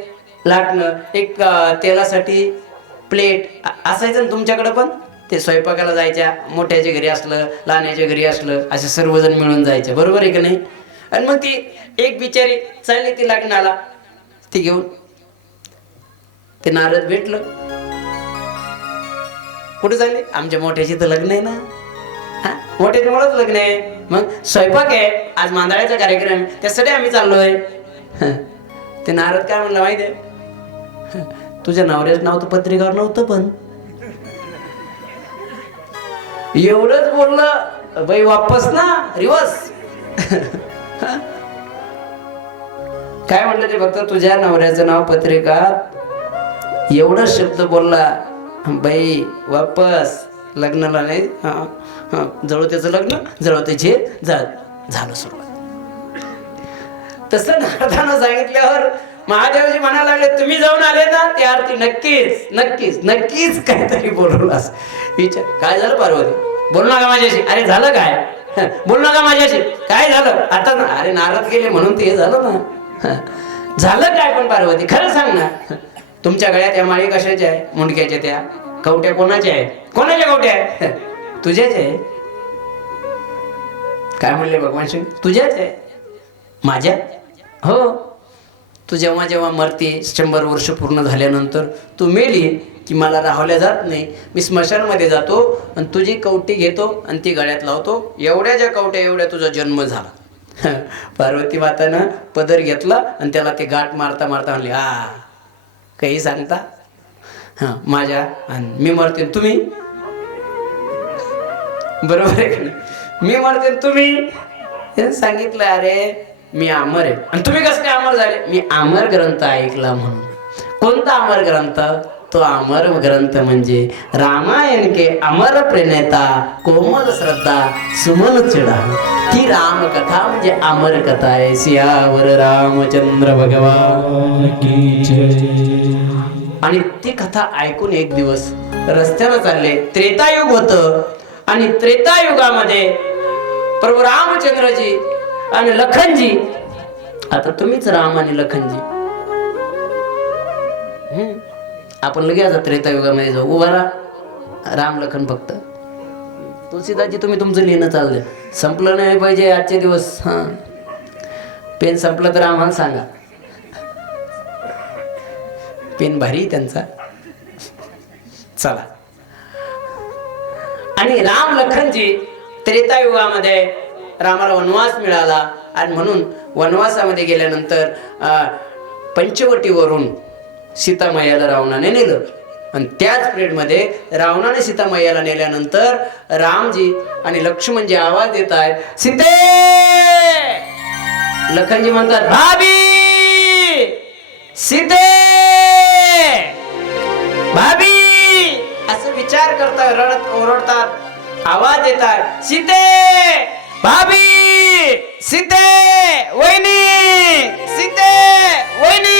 लाटणं, एक तेलासाठी प्लेट असायचं ना तुमच्याकडं पण. ते स्वयंपाकाला जायच्या, मोठ्याच्या घरी असलं, लहान्याच्या घरी असलं, असे सर्वजण मिळून जायचे. बरोबर आहे का नाही. आणि मग ती एक बिचारी चालली ती लग्नाला, ती घेऊन ते नारद भेटलं. कुठे चालले, आमच्या मोठ्याची तर लग्न आहे ना. हा मोठ्याच्या मुळेच लग्न आहे, मग स्वयंपाक आहे, आज मांदाळ्याचा कार्यक्रम, त्यासाठी आम्ही चाललोय. ते नारद काय म्हणलं माहिती आहे, तुझ्या नवऱ्याचं नाव तर पत्रिकावर नव्हतं, पण एवढंच बोललं बाई, वापस ना रिवर्स. काय म्हणलं ते फक्त तुझ्या नवऱ्याचं नाव पत्रिकात, एवढंच शब्द बोलला बाई, वापस लग्नाला नाही. जवळ त्याचं लग्न, जवळ त्याचे झालं सुरुवात. तसं नारदानं सांगितल्यावर महादेवजी म्हणायला लागले तुम्ही जाऊन आले ना त्या अर्थी नक्कीच नक्कीच नक्कीच काहीतरी बोलवलास. विचार काय झालं पार्वती, बोलू नका माझ्याशी. अरे झालं काय, बोलू नका माझ्याशी, काय झालं आता. अरे नारद गेले म्हणून ते झालं ना. झालं काय पण पार्वती खरं सांग ना. तुमच्या गळ्यात त्या माळी कशाच्या आहे, मुंडक्याच्या, त्या कवट्या कोणाच्या आहे, कोणाच्या कवट्या आहे, तुझ्याच आहे. काय म्हणले भगवान शिव, तुझ्याच आहे. माझ्या, हो. तू जेव्हा जेव्हा मरते, 100 वर्ष पूर्ण झाल्यानंतर तू मेली की मला राहवल्या जात नाही, मी स्मशानमध्ये जातो आणि तुझी कवटी घेतो आणि ती गळ्यात लावतो. एवढ्या ज्या कवट्या एवढ्या तुझा जन्म झाला. पार्वती मातानं पदर घेतला आणि त्याला ते गाठ मारता मारता म्हणले काही सांगता. हां माझ्या, आणि मी मरते तुम्ही, बरोबर आहे का नाही, मी मरते तुम्ही. सांगितलं अरे मी अमर आहे. आणि तुम्ही कसं काय अमर झाले? मी अमर ग्रंथ ऐकला म्हणून. कोणता अमर ग्रंथ? तो अमर ग्रंथ म्हणजे रामायण के अमर प्रणेता कोमल श्रद्धा सुमन चिडा. ती राम कथा म्हणजे अमर कथा आहे. सियावर रामचंद्र भगवान की जय. आणि ती कथा ऐकून एक दिवस रस्त्यानं चालले. त्रेतायुग होतं आणि त्रेतायुगामध्ये प्रभू रामचंद्रजी आणि लखनजी, आता तुम्हीच राम आणि लखनजी, आपण लगे आता त्रेतायुगामध्ये जाऊ. उभा राहा राम लखन फक्त. तुळशीदासजी तुम्ही तुमचं लिहिणं चाललंय, संपलं नाही पाहिजे आजचे दिवस. हां, पेन संपलं तर आम्हाला सांगा. पेन भारी त्यांचा. चला. आणि राम लखनजी त्रेतायुगामध्ये रामाला वनवास मिळाला आणि म्हणून वनवासामध्ये गेल्यानंतर पंचवटीवरून सीतामय्याला रावणाने नेलं. आणि त्याच पिरियडमध्ये रावणाने सीतामय्याला नेल्यानंतर रामजी आणि लक्ष्मणजी आवाज देत आहेत, सीते. लखनजी म्हणतात, भाभी सीते, भाभी. असं विचार करतात, रडत ओरडतात, आवाज देतात, सीते, भाभी सीते, वहिनी सीते, वहिनी,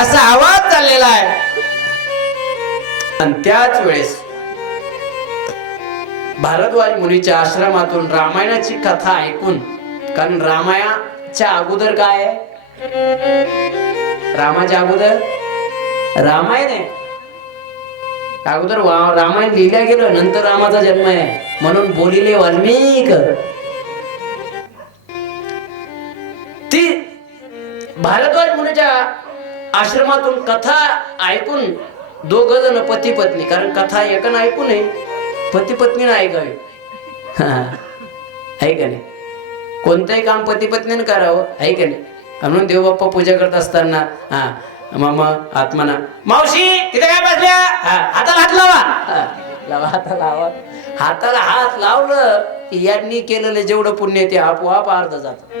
असा आवाज चाललेला आहे. आणि त्याच वेळेस भारद्वाज मुनीच्या आश्रमातून रामायणाची कथा ऐकून, कारण रामायणाच्या अगोदर काय आहे? रामाच्या अगोदर रामायण आहे. अगोदर रामायण लिहिल्या गेलं, नंतर रामाचा जन्म आहे. म्हणून बोलिले वाल्मिक. ती भारद्वाज मुनीच्या आश्रमातून कथा ऐकून दोघ जण पती पत्नी, कारण कथा एकानं ऐकू नये, पती पत्नीनं ऐकावी. आहे का नाही? कोणतंही काम पती पत्नीनं करावं, आहे का नाही? म्हणून देवबाप्पा पूजा करत असताना मामा आत्माना, मावशी तिथे काय बसल्या, हाताला हात लावा, लावा हाताला लावा. हाताला हात लावलं यांनी केलेलं जेवढं पुण्य ते आपोआप अर्ध जात.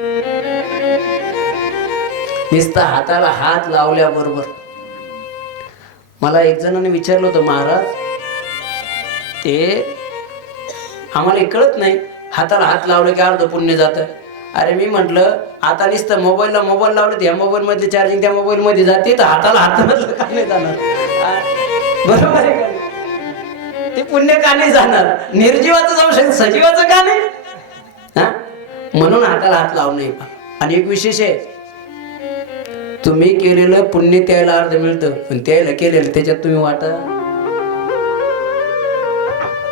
नुसतं हाताला हात लावल्याबरोबर. मला एक जणांनी विचारलं होतं, महाराज ते आम्हाला कळत नाही, हाताला हात लावलं की अर्ध पुण्य जातं. अरे मी म्हटलं, आता नुसतं मोबाईलला मोबाईल लावलं, या मोबाईल मधले चार्जिंग त्या मोबाईल मध्ये जाते, तर हाताला हातामधलं का नाही जाणार? बरोबर आहे का? ते पुण्य का नाही जाणार? निर्जीवाचं जाऊ शकत, सजीवाचं का नाही? हा, म्हणून हाताला हात लावू नये. आणि एक विशेष आहे, तुम्ही केलेलं पुण्य त्याला अर्ध मिळतं, पण त्याला केलेलं त्याच्यात तुम्ही वाटा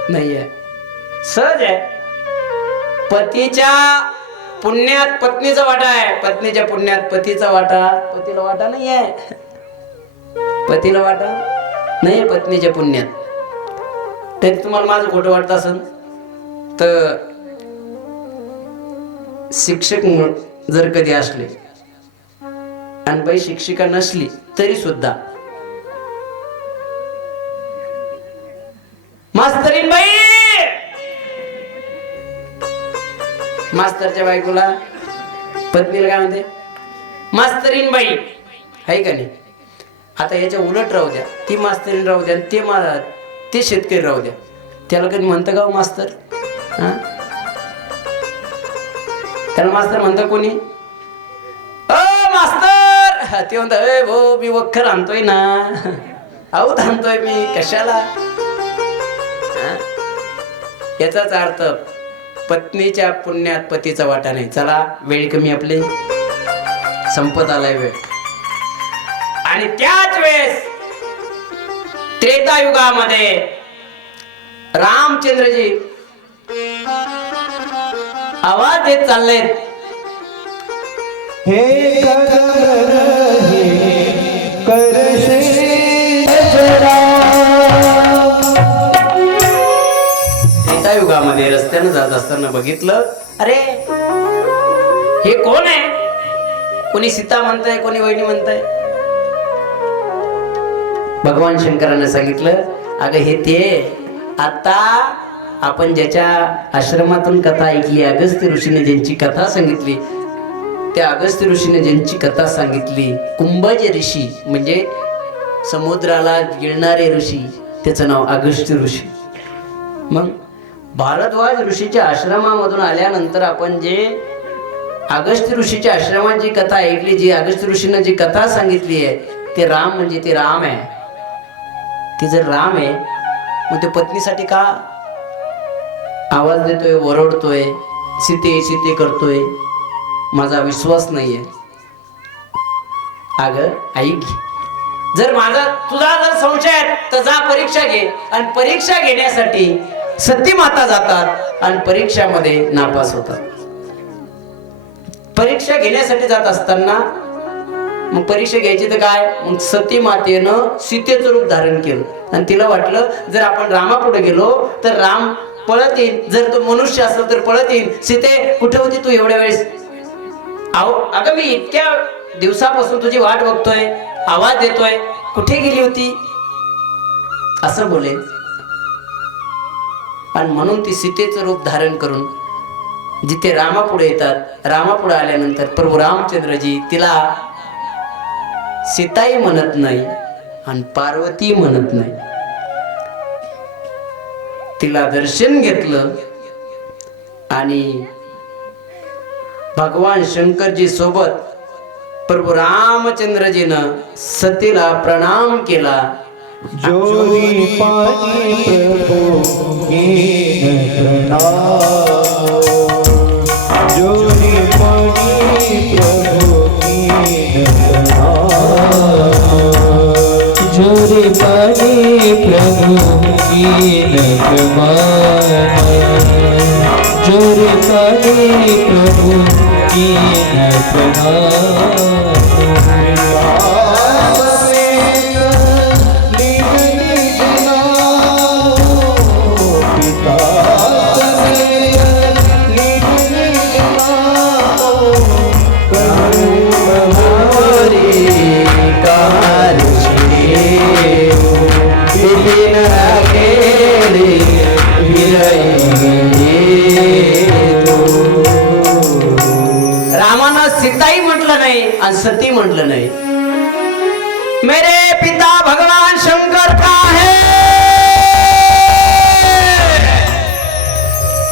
नाहीये. सहज आहे. पतीच्या पुण्यात पत्नीचा वाटा आहे, पत्नीच्या पुण्यात पतीचा वाटा. पतीला वाटा नाहीये, पतीला वाटा नाहीये पत्नीच्या पुण्यात. तरी तुम्हाला माझं खोटं वाटत असेल तर शिक्षक जर कधी असले आणि बाई शिक्षिका नसली तरी सुद्धा, मास्तरीन बाई, मास्तरच्या बायकोला पत्नीला काय म्हणते? मास्तरीन बाई, आहे का नाही? आता याच्या उलट राहू द्या, ती मास्तरीन राहू द्या, ते शेतकरी राहू द्या, त्याला कधी म्हणतं का मास्तर? हा, त्याला मास्तर म्हणतं कोणी? मास्तर. ते म्हणतात, अरे भो मी वखर आणतोय ना, आऊत आणतोय मी, कशाला? याचाच अर्थ पत्नीच्या पुण्यात पतीचा वाटा नाही. चला, वेळ कमी, आपले संपत आलाय वेळ. आणि त्याच वेळेस त्रेतायुगामध्ये रामचंद्रजी आवाज देत चाललेत, हे त्रेतायुगामध्ये रस्त्यानं जात असताना बघितलं, अरे हे कोण आहे? कोणी सीता म्हणताय, कोणी वहिनी म्हणताय. भगवान शंकराने सांगितलं, अगं हे ते आता आपण ज्याच्या आश्रमातून कथा ऐकली, अगस्त्य ऋषीने ज्यांची कथा सांगितली, त्या अगस्त्य ऋषीने ज्यांची कथा सांगितली, कुंभज ऋषी म्हणजे समुद्राला गिळणारे ऋषी, त्याचं नाव अगस्त्य ऋषी. मग भारद्वाज ऋषीच्या आश्रमामधून आल्यानंतर आपण जे अगस्त्य ऋषीच्या आश्रमाची कथा ऐकली, जी अगस्त्य ऋषीनं जी कथा सांगितली आहे, ते राम म्हणजे ते राम आहे. ते जर राम आहे मग ते पत्नीसाठी का आवाज देतोय, ओरडतोय, सीते सीते करतोय? माझा विश्वास नाहीये. अगं ऐक, जर तुझा जर संशय आहे तर जा परीक्षा घे. आणि परीक्षा घेण्यासाठी सती माता जातात आणि परीक्षामध्ये नापास होतात. परीक्षा घेण्यासाठी जात असताना मग परीक्षा घ्यायची तर काय, मग सती मातेनं सीतेचं रूप धारण केलं आणि तिला वाटलं जर आपण रामापुढे गेलो तर राम पळत येईल, जर तो मनुष्य असेल तर पळत येईल. सीते कुठे होती तू एवढ्या वेळेस? अगं मी इतक्या दिवसापासून तुझी वाट बघतोय, आवाज देतोय, कुठे गेली होती? असं बोले. आणि म्हणून ती सीतेचं रूप धारण करून जिथे रामापुढे येतात, रामापुढे आल्यानंतर प्रभू रामचंद्रजी तिला सीताई म्हणत नाही आणि पार्वती म्हणत नाही. तिला दर्शन घेतलं आणि भगवान शंकरजी सोबत प्रभू रामचंद्रजीनं सतीला प्रणाम केला. जोरी पानी प्रभु कीन प्रणाम, जोरी पानी प्रभु कीन प्रणाम, जोरी पानी प्रभु कीन प्रणाम, जोरी पानी प्रभु कीन प्रणाम. रामानं सीताई म्हटलं नाही आणि सती म्हटलं नाही. मेरे पिता भगवान शंकर का है,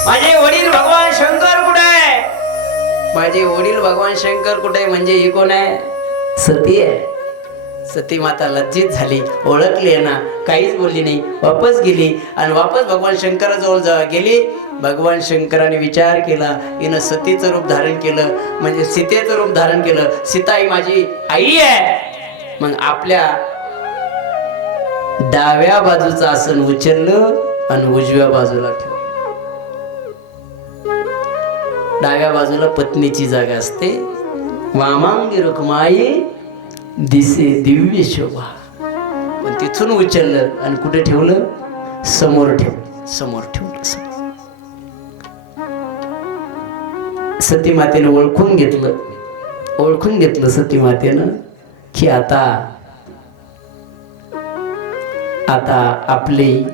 माझे वडील भगवान शंकर कुठे आहे? माझे वडील भगवान शंकर कुठे आहे म्हणजे ही कोण आहे? सती आहे. सती माता लज्जित झाली, ओळखली आहे ना, काहीच बोलली नाही, वापस गेली. आणि वापस भगवान शंकराजवळ गेली. भगवान शंकराने विचार केला, हिनं सतीचं रूप धारण केलं म्हणजे सीतेचं रूप धारण केलं, सीता ही माझी आई आहे. मग आपल्या डाव्या बाजूचं आसन उचललं आणि उजव्या बाजूला ठेवलं. डाव्या बाजूला पत्नीची जागा असते. वामांगी रुक्माई दिसे दिव्य शोभा. पण तिथून उचललं आणि कुठे ठेवलं? समोर ठेवलं, समोर ठेवलं. सती मातेने ओळखून घेतलं सती मातेनं की आता आपली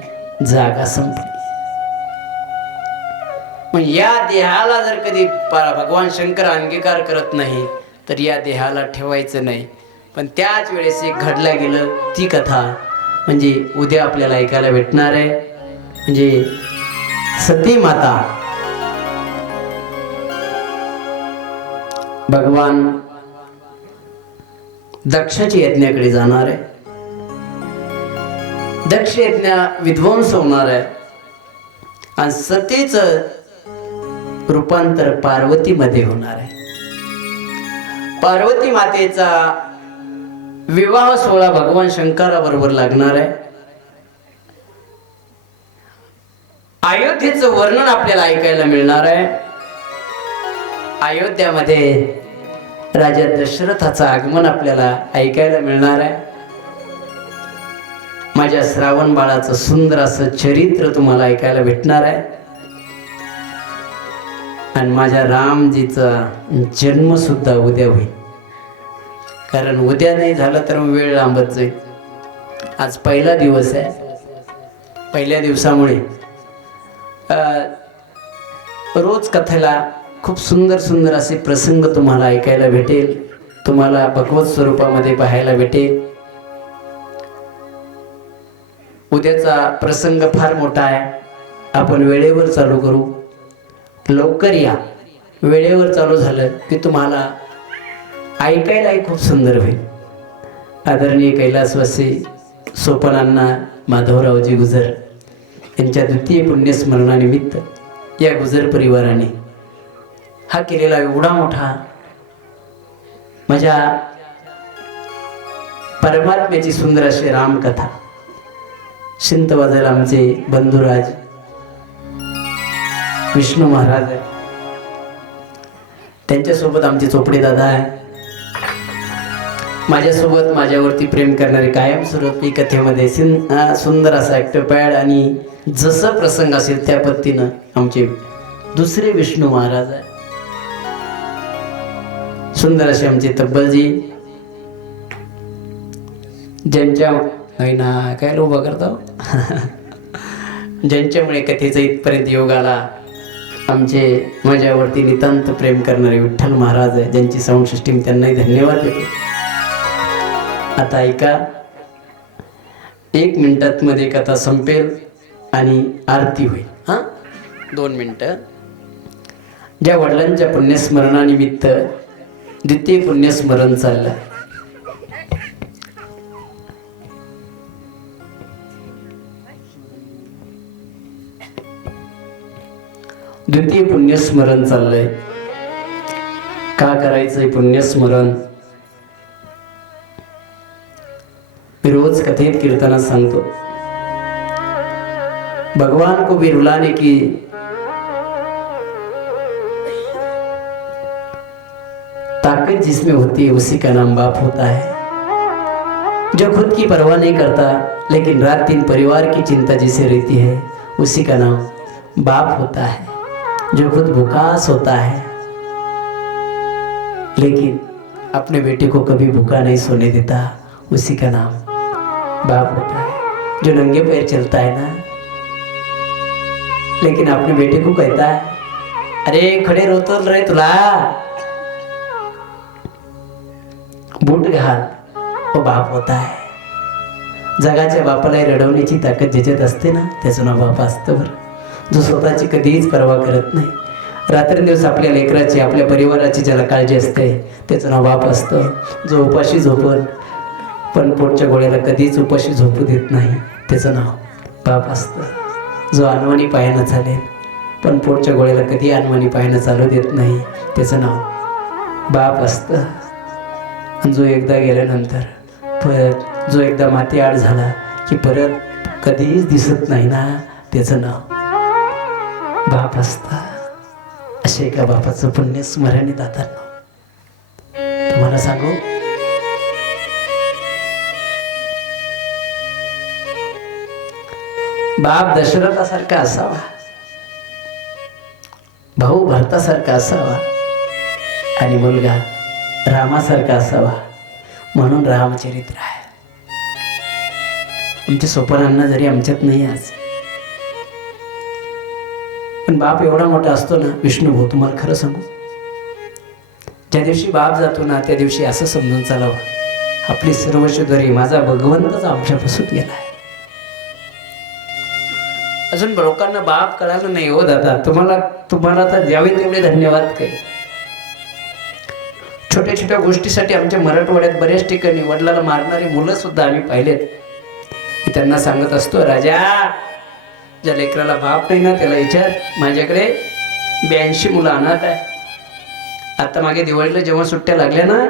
जागा संपली. मग या देहाला जर कधी भगवान शंकर अंगीकार करत नाही तर या देहाला ठेवायचं नाही. पण त्याच वेळेस एक घडलं गेलं, ती कथा म्हणजे उद्या आपल्याला ऐकायला भेटणार आहे. म्हणजे सती माता भगवान दक्षाच्या यज्ञाकडे जाणार आहे. दक्ष यज्ञ विध्वंस होणार आहे आणि सतीचं रूपांतर पार्वतीमध्ये होणार आहे. पार्वती मातेचा विवाह सोहळा भगवान शंकराबरोबर लागणार आहे. अयोध्येचं वर्णन आपल्याला ऐकायला मिळणार आहे. अयोध्यामध्ये राजा दशरथाचं आगमन आपल्याला ऐकायला मिळणार आहे. माझ्या श्रावण बाळाचं सुंदर असं चरित्र तुम्हाला ऐकायला भेटणार आहे. आणि माझ्या रामजीचा जन्म सुद्धा उद्या होईल. कारण उद्या नाही झालं तर वेळ लांबत जाईल. आज पहिला दिवस आहे. पहिल्या दिवसामुळे रोज कथेला खूप सुंदर सुंदर असे प्रसंग तुम्हाला ऐकायला भेटेल, तुम्हाला भगवत स्वरूपामध्ये पाहायला भेटेल. उद्याचा प्रसंग फार मोठा आहे. आपण वेळेवर चालू करू, लवकर या. वेळेवर चालू झालं की तुम्हाला ऐकायलाही खूप सुंदर होईल. आदरणीय कैलासवासी सोपानांना माधवरावजी गुजर यांच्या द्वितीय पुण्यस्मरणानिमित्त या गुजर परिवाराने हा केलेला एवढा मोठा माझ्या परमात्म्याची सुंदर अशी रामकथा शिंत वाजायला आमचे बंधुराज विष्णू महाराज आहे, त्यांच्यासोबत आमचे चोपडे दादा आहे, माझ्यासोबत माझ्यावरती प्रेम करणारे कायमस्वरूपी कथेमध्ये सुंदर असा ॲक्टरपॅड आणि जसं प्रसंग असेल त्या पद्धतीनं आमचे दुसरे विष्णू महाराज आहे. सुंदर असे आमचे तब्बलजी, ज्यांच्या ना काय लोभ करतो ज्यांच्यामुळे कथेचा इथपर्यंत योग आला, आमचे माझ्यावरती नितांत प्रेम करणारे विठ्ठल महाराज आहे, ज्यांची साऊंड सिस्टीम, त्यांनाही धन्यवाद देतो. आता ऐका, 1 मिनिटात मध्ये कथा संपेल आणि आरती होईल. 2 मिनिटं. ज्या वडिलांच्या पुण्यस्मरणानिमित्त द्वितीय पुण्यस्मरण चाललं, द्वितीय पुण्यस्मरण चाललंय. का करायचंय पुण्यस्मरण? मी रोज कथेत कीर्तनात सांगतो, भगवान को भी रुलाने की ताकत जिसमें होती है उसी का नाम बाप होता है. जो खुद की परवाह नहीं करता लेकिन रात दिन परिवार की चिंता जिसे रहती है उसी का नाम बाप होता है. जो खुद भूखा सोता है लेकिन अपने बेटे को कभी भूखा नहीं सोने देता उसी का नाम बाप होता है. जो नंगे पैर चलता है ना लेकिन अपने बेटे को कहता है अरे खडे रोतो रे तुला, बूट घाल, वो बाप होता है. जगाच्या बापाला रडवण्याची ताकद ज्याच्यात असते ना त्याचं नाव बाप असतं बरं. जो स्वतःची कधीच पर्वा करत नाही, रात्रंदिवस आपल्या लेकराची आपल्या परिवाराची ज्याला काळजी असते त्याचं नाव बाप असतं. जो उपाशी झोपल पण पोटच्या गोळ्याला कधीच उपाशी झोपू देत नाही त्याचं नाव बाप असतं. जो अनवाणी पायानं चालेल पण पोटच्या गोळ्याला कधी अनवाणी पायानं चालू देत नाही त्याचं नाव बाप असतं. आणि जो एकदा गेल्यानंतर परत जो एकदा माती आड झाला की परत कधीच दिसत नाही ना त्याचं नाव बाप असतं. असे एका बापाचं पुण्य स्मरण दातांना तुम्हाला सांगू, बाप दशरथासारखा असावा, भाऊ भरतासारखा असावा आणि मुलगा रामासारखा असावा, म्हणून रामचरित्र आहे. आमच्या सोपानांना जरी आमच्यात नाही आज, पण बाप एवढा मोठा असतो ना विष्णू भाऊ, तुम्हाला खरं सांगू, ज्या दिवशी बाप जातो ना त्या दिवशी असं समजून चालावं, आपली सर्वस्वधरी माझा भगवंतच आमच्यापासून गेला आहे. अजून लोकांना बाप कळालं नाही हो दादा. तुम्हाला तर द्यावे तेवढे धन्यवाद काही. छोट्या छोट्या गोष्टीसाठी आमच्या मराठवाड्यात बऱ्याच ठिकाणी वडिलाला मारणारी मुलं सुद्धा आम्ही पाहिलेत. मी त्यांना सांगत असतो, राजा ज्या लेकराला बाप नाही ना त्याला विचार, माझ्याकडे 82 मुलं अनाथ आहे. आता मागे दिवाळीला जेव्हा सुट्ट्या लागल्या ना,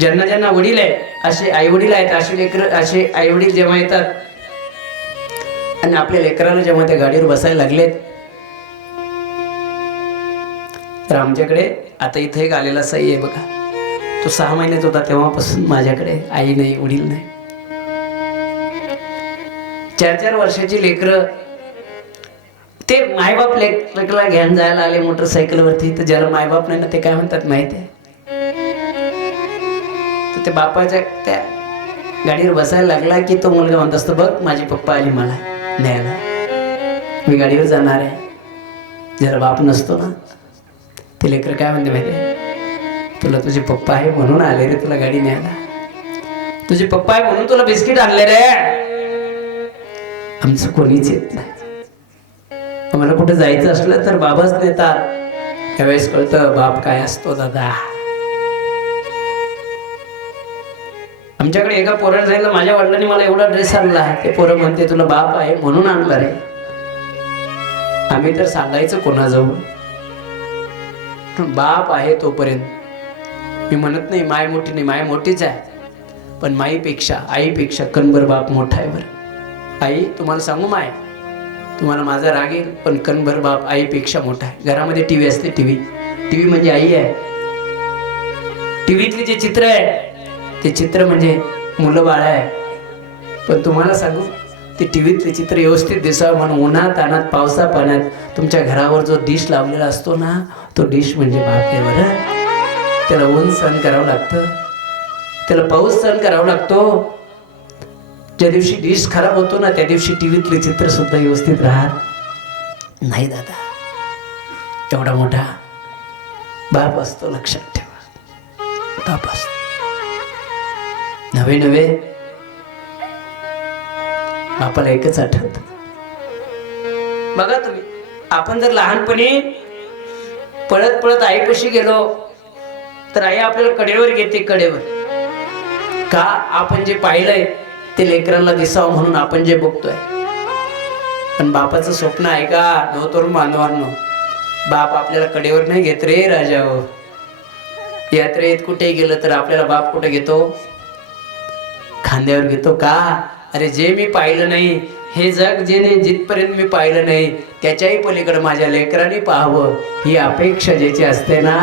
ज्यांना ज्यांना वडील आहे असे आई वडील आहेत, असे लेकर असे आई वडील जेव्हा येतात आणि आपल्या लेकराला जेव्हा त्या गाडीवर बसायला लागलेत, तर आमच्याकडे आता इथे एक आलेला साई आहे बघा, तो 6 महिन्यात होता तेव्हापासून माझ्याकडे आई नाही वडील नाही. 4-4 वर्षाची लेकरं ते मायबाप लेकरला घेऊन जायला आले मोटरसायकलवरती, तर ज्याला मायबाप नाही ना ते काय म्हणतात माहिती आहे, तर ते बापाच्या त्या गाडीवर बसायला लागला की तो मुलगा म्हणत असतो, बघ माझे पप्पा आली मला न्यायला, मी गाडीवर जाणार आहे. ज्याला बाप नसतो ना ते लेकर काय म्हणते माहिती आहे, तुला तुझे पप्पा आहे म्हणून आले रे तुला गाडी न्यायला, तुझे पप्पा आहे म्हणून तुला बिस्किट आणले रे, आमचं कोणीच येत नाही. आम्हाला कुठे जायचं असलं तर बाबाच नेतात. त्यावेळेस कळतं बाप काय असतो दादा. आमच्याकडे एका पोराला जायला माझ्या वडिलांनी मला एवढा ड्रेस आणला, ते पोरं म्हणते तुला बाप आहे म्हणून आणला रे. आम्ही तर सांगायचं कोणाजवळ, बाप आहे तोपर्यंत. मी म्हणत नाही माय मोठी नाही, माय मोठीच आहे, पण माईपेक्षा आईपेक्षा कणभर बाप मोठा आहे बरं. आई तुम्हाला सांगू माय, तुम्हाला माझा राग येईल पण कणभर बाप आईपेक्षा मोठा आहे. घरामध्ये टीव्ही असते, टीव्ही म्हणजे आई आहे. टीव्हीतले जे चित्र आहे ते चित्र म्हणजे मुलं बाळ आहे. पण तुम्हाला सांगू ते टीव्हीतले चित्र व्यवस्थित दिसावं म्हणून उन्हात तानात पावसा पाण्यात तुमच्या घरावर जो डिश लावलेला असतो ना तो डिश म्हणजे बाप आहे बरं. त्याला ऊन सहन करावं लागतं, त्याला पाऊस सहन करावा लागतो. ज्या दिवशी डिश खराब होतो ना त्या दिवशी टीव्हीतले चित्र सुद्धा व्यवस्थित राहत नाही दादा. एवढा मोठा बाप असतो, लक्षात ठेवा. बाप असतो. नवे नवे बापाला एकच आठवत. बघा तुम्ही, आपण जर लहानपणी पळत पळत आईपाशी गेलो तर आई आपल्याला कडेवर घेते, कडेवर. का? आपण जे पाहिलंय ते लेकरांना दिसावं म्हणून आपण जे बघतोय. पण बापाचं स्वप्न आहे का नव तरुण बांधवांनो? बाप आपल्याला कडेवर नाही घेत रे राजा. यात्रेत कुठे गेलं तर आपल्याला बाप कुठे घेतो? खांद्यावर घेतो. का? अरे जे मी पाहिलं नाही, हे जग जेने जिथपर्यंत मी पाहिलं नाही त्याच्याही पलीकडे माझ्या लेकरांनी पाहावं ही अपेक्षा ज्याची असते ना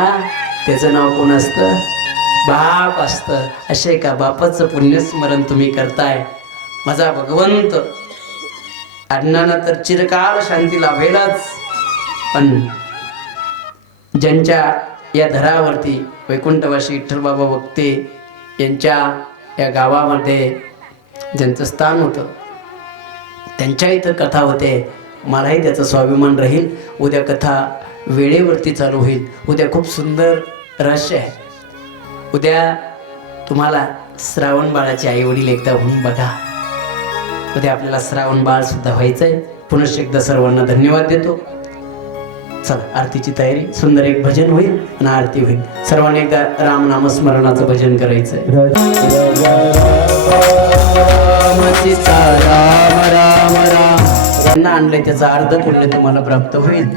त्याचं नाव कोण असतं? बाप असतं. असे का बापाचं पुण्यस्मरण तुम्ही करताय? माझा भगवंत अण्णांना तर चिरकाल शांती लाभेलच, पण ज्यांच्या या धरावरती वैकुंठवासी विठ्ठल बाबा वक्ते यांच्या या गावामध्ये ज्यांचं स्थान होतं त्यांच्या इथं कथा होते. मलाही त्याचा स्वाभिमान राहील. उद्या कथा वेळेवरती चालू होईल. उद्या खूप सुंदर रहस्य आहे. उद्या तुम्हाला श्रावण बाळाचे आई वडील एकदा होऊन बघा. उद्या आपल्याला श्रावण बाळ सुद्धा व्हायचंय. पुनश्च एकदा सर्वांना धन्यवाद देतो. चला आरतीची तयारी. सुंदर एक भजन होईल आणि आरती होईल. सर्वांनी एकदा राम नामस्मरणाचं भजन करायचंय. राम राम राम त्यांना आणलंय त्याचा अर्ध पुण्य तुम्हाला प्राप्त होईल.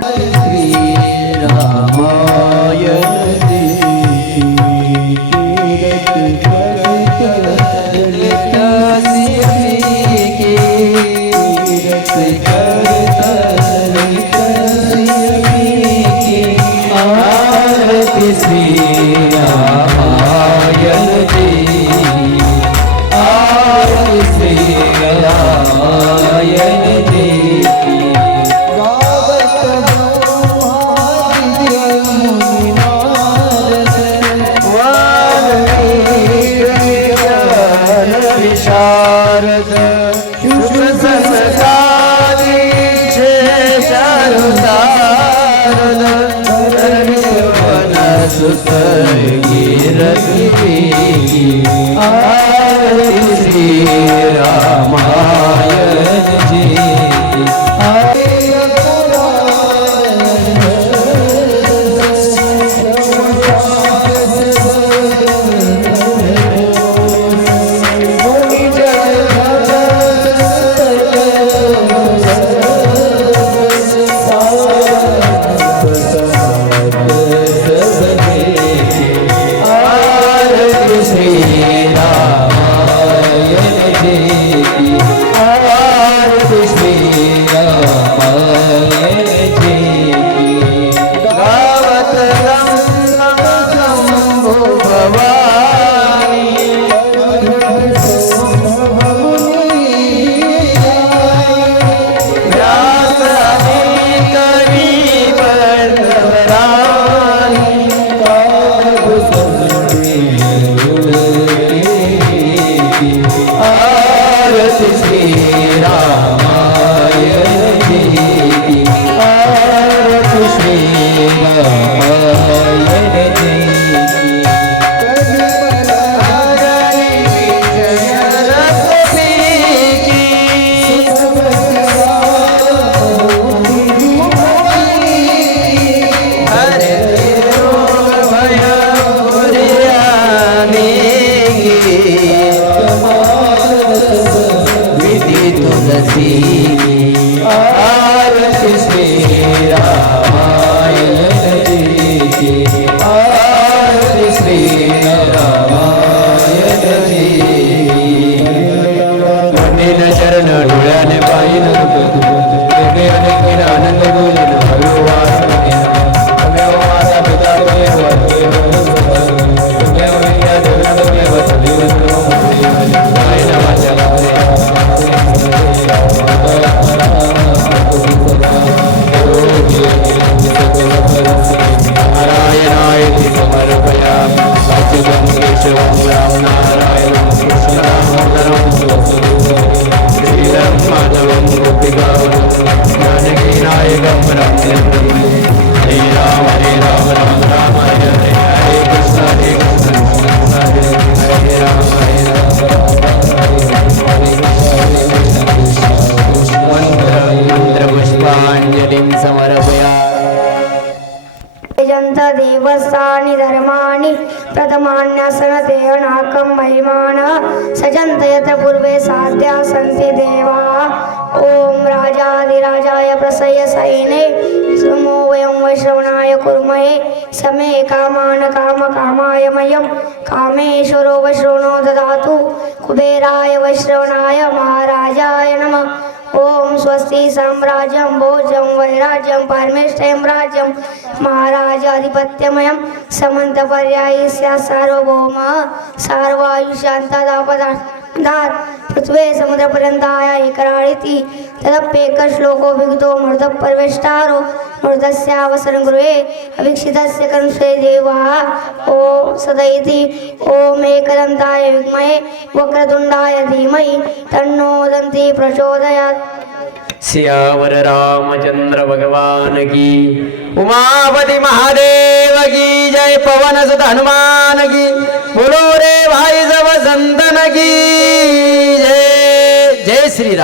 की आरती श्री रामायण जी की आरती श्री रामायण जी की चरण डोळ्याने पाहिन आनंद बोलिन हरिवास माता पिता नारायणाय समर्पयामि सच्चिदं केशवं राम नारायणं कृष्णं श्रीधरं माधवं गोपिकावनं जानकीनायकं रामचन्द्रं हरे राम राम राम हरे हरे हरे कृष्ण कृष्ण हरे राम मंत्रपुष्पाञ्जलिं समर्पयामि जन्त देवस्थानि धर्माणि प्रथमान्यसनते अनाकं महिमान सजन्त यत्र पूर्वे साध्या सन्ति देवा ॐ राजाधिराजाय प्रसय सैने सुमो वयं वैश्रवणाय कुर्महे समे कामान कामकामाय मयं कामेश्वरो वैश्रवणो ददातु कुबेराय वैश्रवणाय महाराजाय नमः ओम स्वस्ति साम्राज्यं भोजं वैराज्यं परमेष्ठं राज्यं महाराजाधिपत्यमयं समन्तपर्यायी स्यात् सार्वभौम सार्वायुष्यान्तदापदात् पृथ्वे समुद्रपर्यन्ताय एकराळिति तदप्येकश्लोको विगतो मृतपर्वेष्टारो मृतस्यावसरं गृहे अवीक्षितस्य कंसे देवः ॐ सदैति ॐ एकदन्ताय विद्महे वक्रतुण्डाय धीमहि तन्नो दन्ति प्रचोदयात्। सियावर रामचंद्र भगवान की, उमापति महादेव की जय, पवन सुत हनुमान की, बोलो रे भाई सब संतन की जय। जय श्री राम।